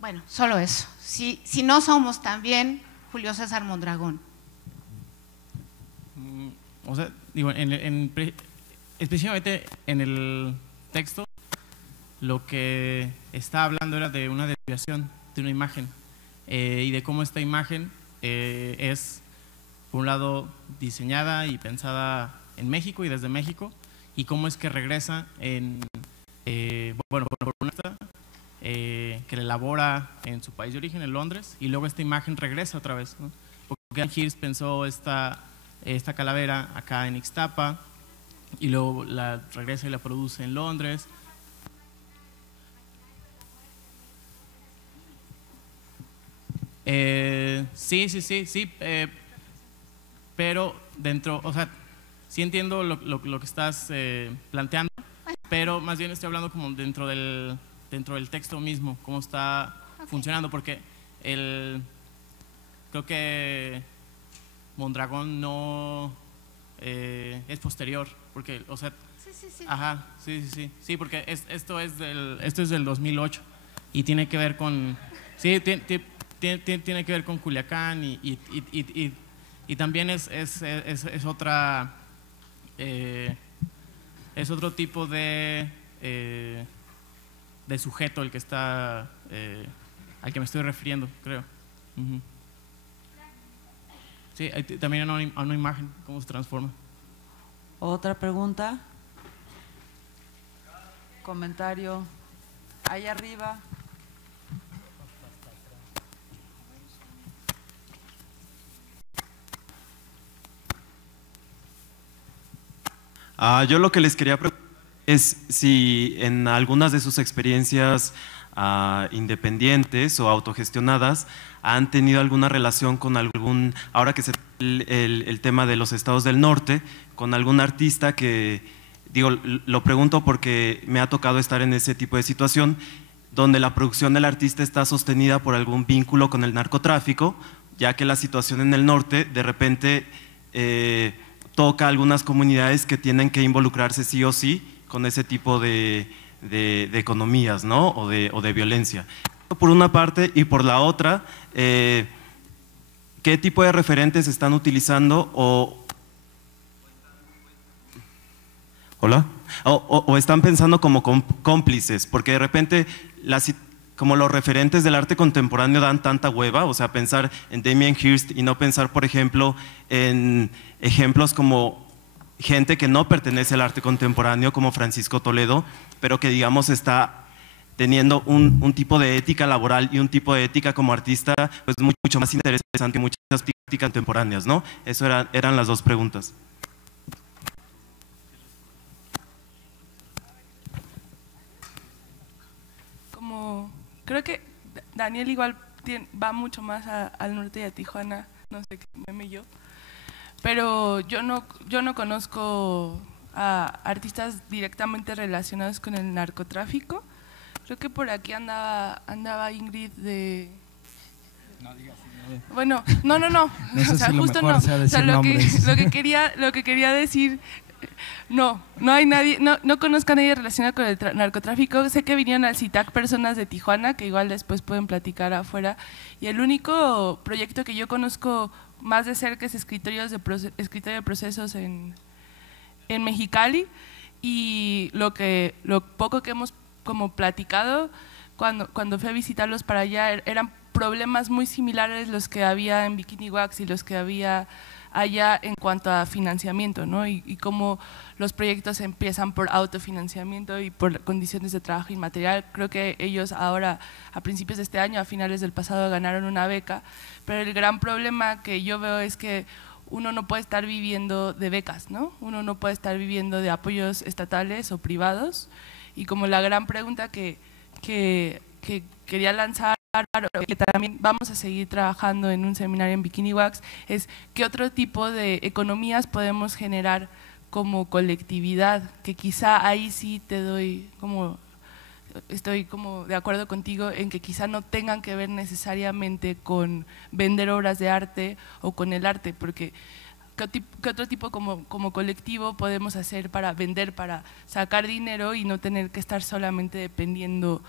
Bueno, solo eso. Si no somos también Julio César Mondragón. O sea, digo, específicamente en el texto, lo que está hablando era de una desviación de una imagen y de cómo esta imagen es, por un lado, diseñada y pensada en México y desde México, y cómo es que regresa por una que la elabora en su país de origen, en Londres, y luego esta imagen regresa otra vez, ¿no? Porque Hirst pensó esta calavera acá en Ixtapa, y luego la regresa y la produce en Londres. Sí, pero dentro, o sea, sí entiendo lo que estás planteando, pero más bien estoy hablando como dentro del texto mismo, cómo está funcionando, porque creo que Mondragón no es posterior, porque, o sea, Sí. Ajá, sí, porque esto es del 2008 y tiene que ver con, sí, tiene que ver con Culiacán y también es otra, es otro tipo de de sujeto al que está, al que me estoy refiriendo, creo. Sí, también a una imagen, cómo se transforma. ¿Otra pregunta? Comentario. Ahí arriba. Yo lo que les quería preguntar es si en algunas de sus experiencias independientes o autogestionadas han tenido alguna relación con algún, ahora que se el tema de los estados del norte, con algún artista que, digo, lo pregunto porque me ha tocado estar en ese tipo de situación, donde la producción del artista está sostenida por algún vínculo con el narcotráfico, ya que la situación en el norte de repente toca a algunas comunidades que tienen que involucrarse sí o sí con ese tipo de economías, ¿no? o de violencia. Por una parte, y por la otra, ¿qué tipo de referentes están utilizando o están pensando como cómplices? Porque de repente, como los referentes del arte contemporáneo dan tanta hueva, o sea, pensar en Damien Hirst y no pensar, por ejemplo, en ejemplos como gente que no pertenece al arte contemporáneo, como Francisco Toledo, pero que, digamos, está teniendo un tipo de ética laboral y un tipo de ética como artista, pues mucho más interesante que muchas prácticas contemporáneas, ¿no? Eso eran las dos preguntas. Creo que Daniel igual va mucho más al norte y a Tijuana, no sé qué meme yo, pero yo no conozco a artistas directamente relacionados con el narcotráfico. Creo que por aquí andaba Ingrid de… No digas. Bueno, no. No sé, o sea, si lo justo mejor no. sea O sea, decir nombres. lo que quería decir, no hay nadie, no conozco a nadie relacionado con el narcotráfico. Sé que vinieron al CITAC personas de Tijuana, que igual después pueden platicar afuera, y el único proyecto que yo conozco más de cerca es escritorio de procesos en Mexicali, y lo poco que hemos como platicado cuando fui a visitarlos para allá eran problemas muy similares los que había en Bikini Wax y los que había allá en cuanto a financiamiento, ¿no? Y cómo los proyectos empiezan por autofinanciamiento y por condiciones de trabajo inmaterial. Creo que ellos ahora, a principios de este año, a finales del pasado, ganaron una beca, pero el gran problema que yo veo es que uno no puede estar viviendo de becas, ¿no? Uno no puede estar viviendo de apoyos estatales o privados, y como la gran pregunta que quería lanzar, que también vamos a seguir trabajando en un seminario en Bikini Wax, es qué otro tipo de economías podemos generar como colectividad, que quizá ahí sí estoy como de acuerdo contigo en que quizá no tengan que ver necesariamente con vender obras de arte o con el arte, porque ¿qué otro tipo como colectivo podemos hacer para vender, para sacar dinero y no tener que estar solamente dependiendo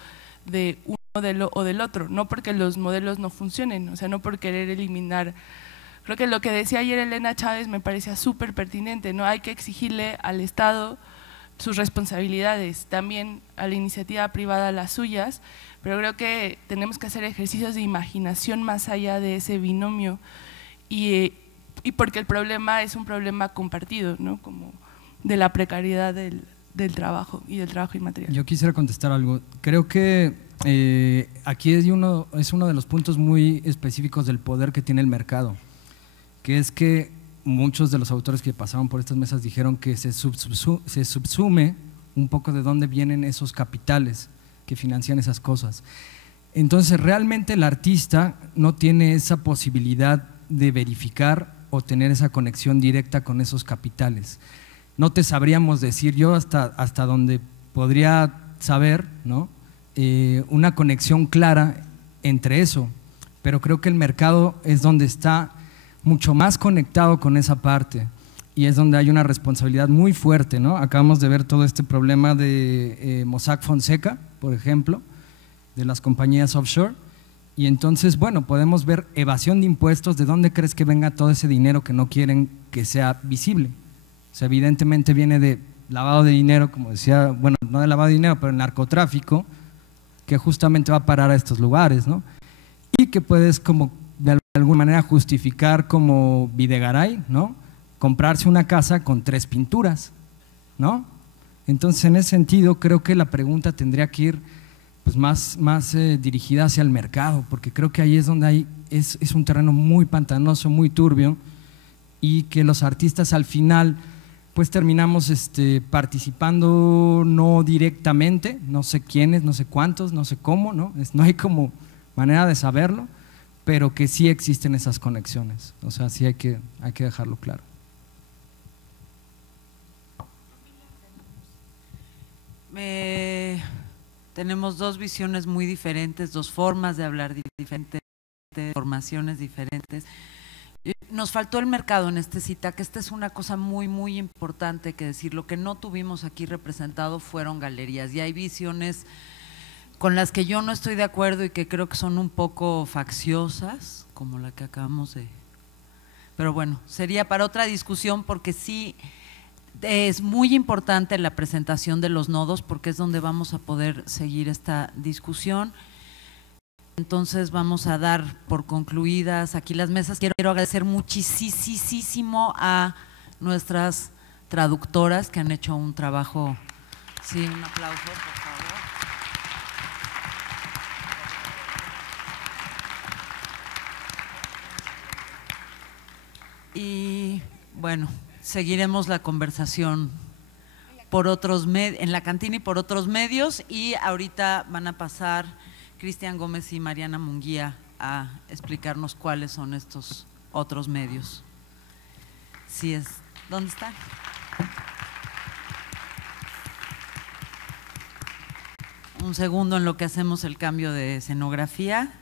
de un modelo o del otro? No porque los modelos no funcionen, o sea, no por querer eliminar. Creo que lo que decía ayer Elena Chávez me parecía súper pertinente, ¿no? Hay que exigirle al Estado sus responsabilidades, también a la iniciativa privada las suyas, pero creo que tenemos que hacer ejercicios de imaginación más allá de ese binomio, y porque el problema es un problema compartido, ¿no? Como de la precariedad del trabajo y del trabajo inmaterial. Yo quisiera contestar algo. Creo que aquí es uno de los puntos muy específicos del poder que tiene el mercado, que es que muchos de los autores que pasaron por estas mesas dijeron que se subsume un poco de dónde vienen esos capitales que financian esas cosas. Entonces, realmente el artista no tiene esa posibilidad de verificar o tener esa conexión directa con esos capitales. No te sabríamos decir, yo hasta donde podría saber, ¿no? Una conexión clara entre eso, pero creo que el mercado es donde está mucho más conectado con esa parte, y es donde hay una responsabilidad muy fuerte, ¿no? Acabamos de ver todo este problema de Mossack Fonseca, por ejemplo, de las compañías offshore, y entonces, bueno, podemos ver evasión de impuestos. ¿De dónde crees que venga todo ese dinero que no quieren que sea visible? O sea, evidentemente viene de lavado de dinero, como decía, bueno, no de lavado de dinero, pero el narcotráfico, que justamente va a parar a estos lugares, ¿no? Y que puedes como de alguna manera justificar como Videgaray, ¿no? Comprarse una casa con 3 pinturas, ¿no? Entonces, en ese sentido, creo que la pregunta tendría que ir pues, más dirigida hacia el mercado, porque creo que ahí es donde es un terreno muy pantanoso, muy turbio, y que los artistas al final pues terminamos participando no directamente, no sé quiénes, no sé cuántos, no sé cómo, ¿no? No hay como manera de saberlo, pero que sí existen esas conexiones, o sea, sí hay que dejarlo claro. Tenemos 2 visiones muy diferentes, 2 formas de hablar diferentes, formaciones diferentes. Nos faltó el mercado en este cita, que esta es una cosa muy, muy importante que decir. Lo que no tuvimos aquí representado fueron galerías, y hay visiones con las que yo no estoy de acuerdo y que creo que son un poco facciosas, como la que acabamos de… Pero bueno, sería para otra discusión, porque sí… Es muy importante la presentación de los nodos, porque es donde vamos a poder seguir esta discusión. Entonces vamos a dar por concluidas aquí las mesas. Quiero agradecer muchísimo a nuestras traductoras que han hecho un trabajo. Sí, un aplauso, por favor. Y bueno, seguiremos la conversación por otros en la cantina y por otros medios, y ahorita van a pasar Cristian Gómez y Mariana Munguía a explicarnos cuáles son estos otros medios. Sí es. ¿Dónde está? Un segundo en lo que hacemos el cambio de escenografía.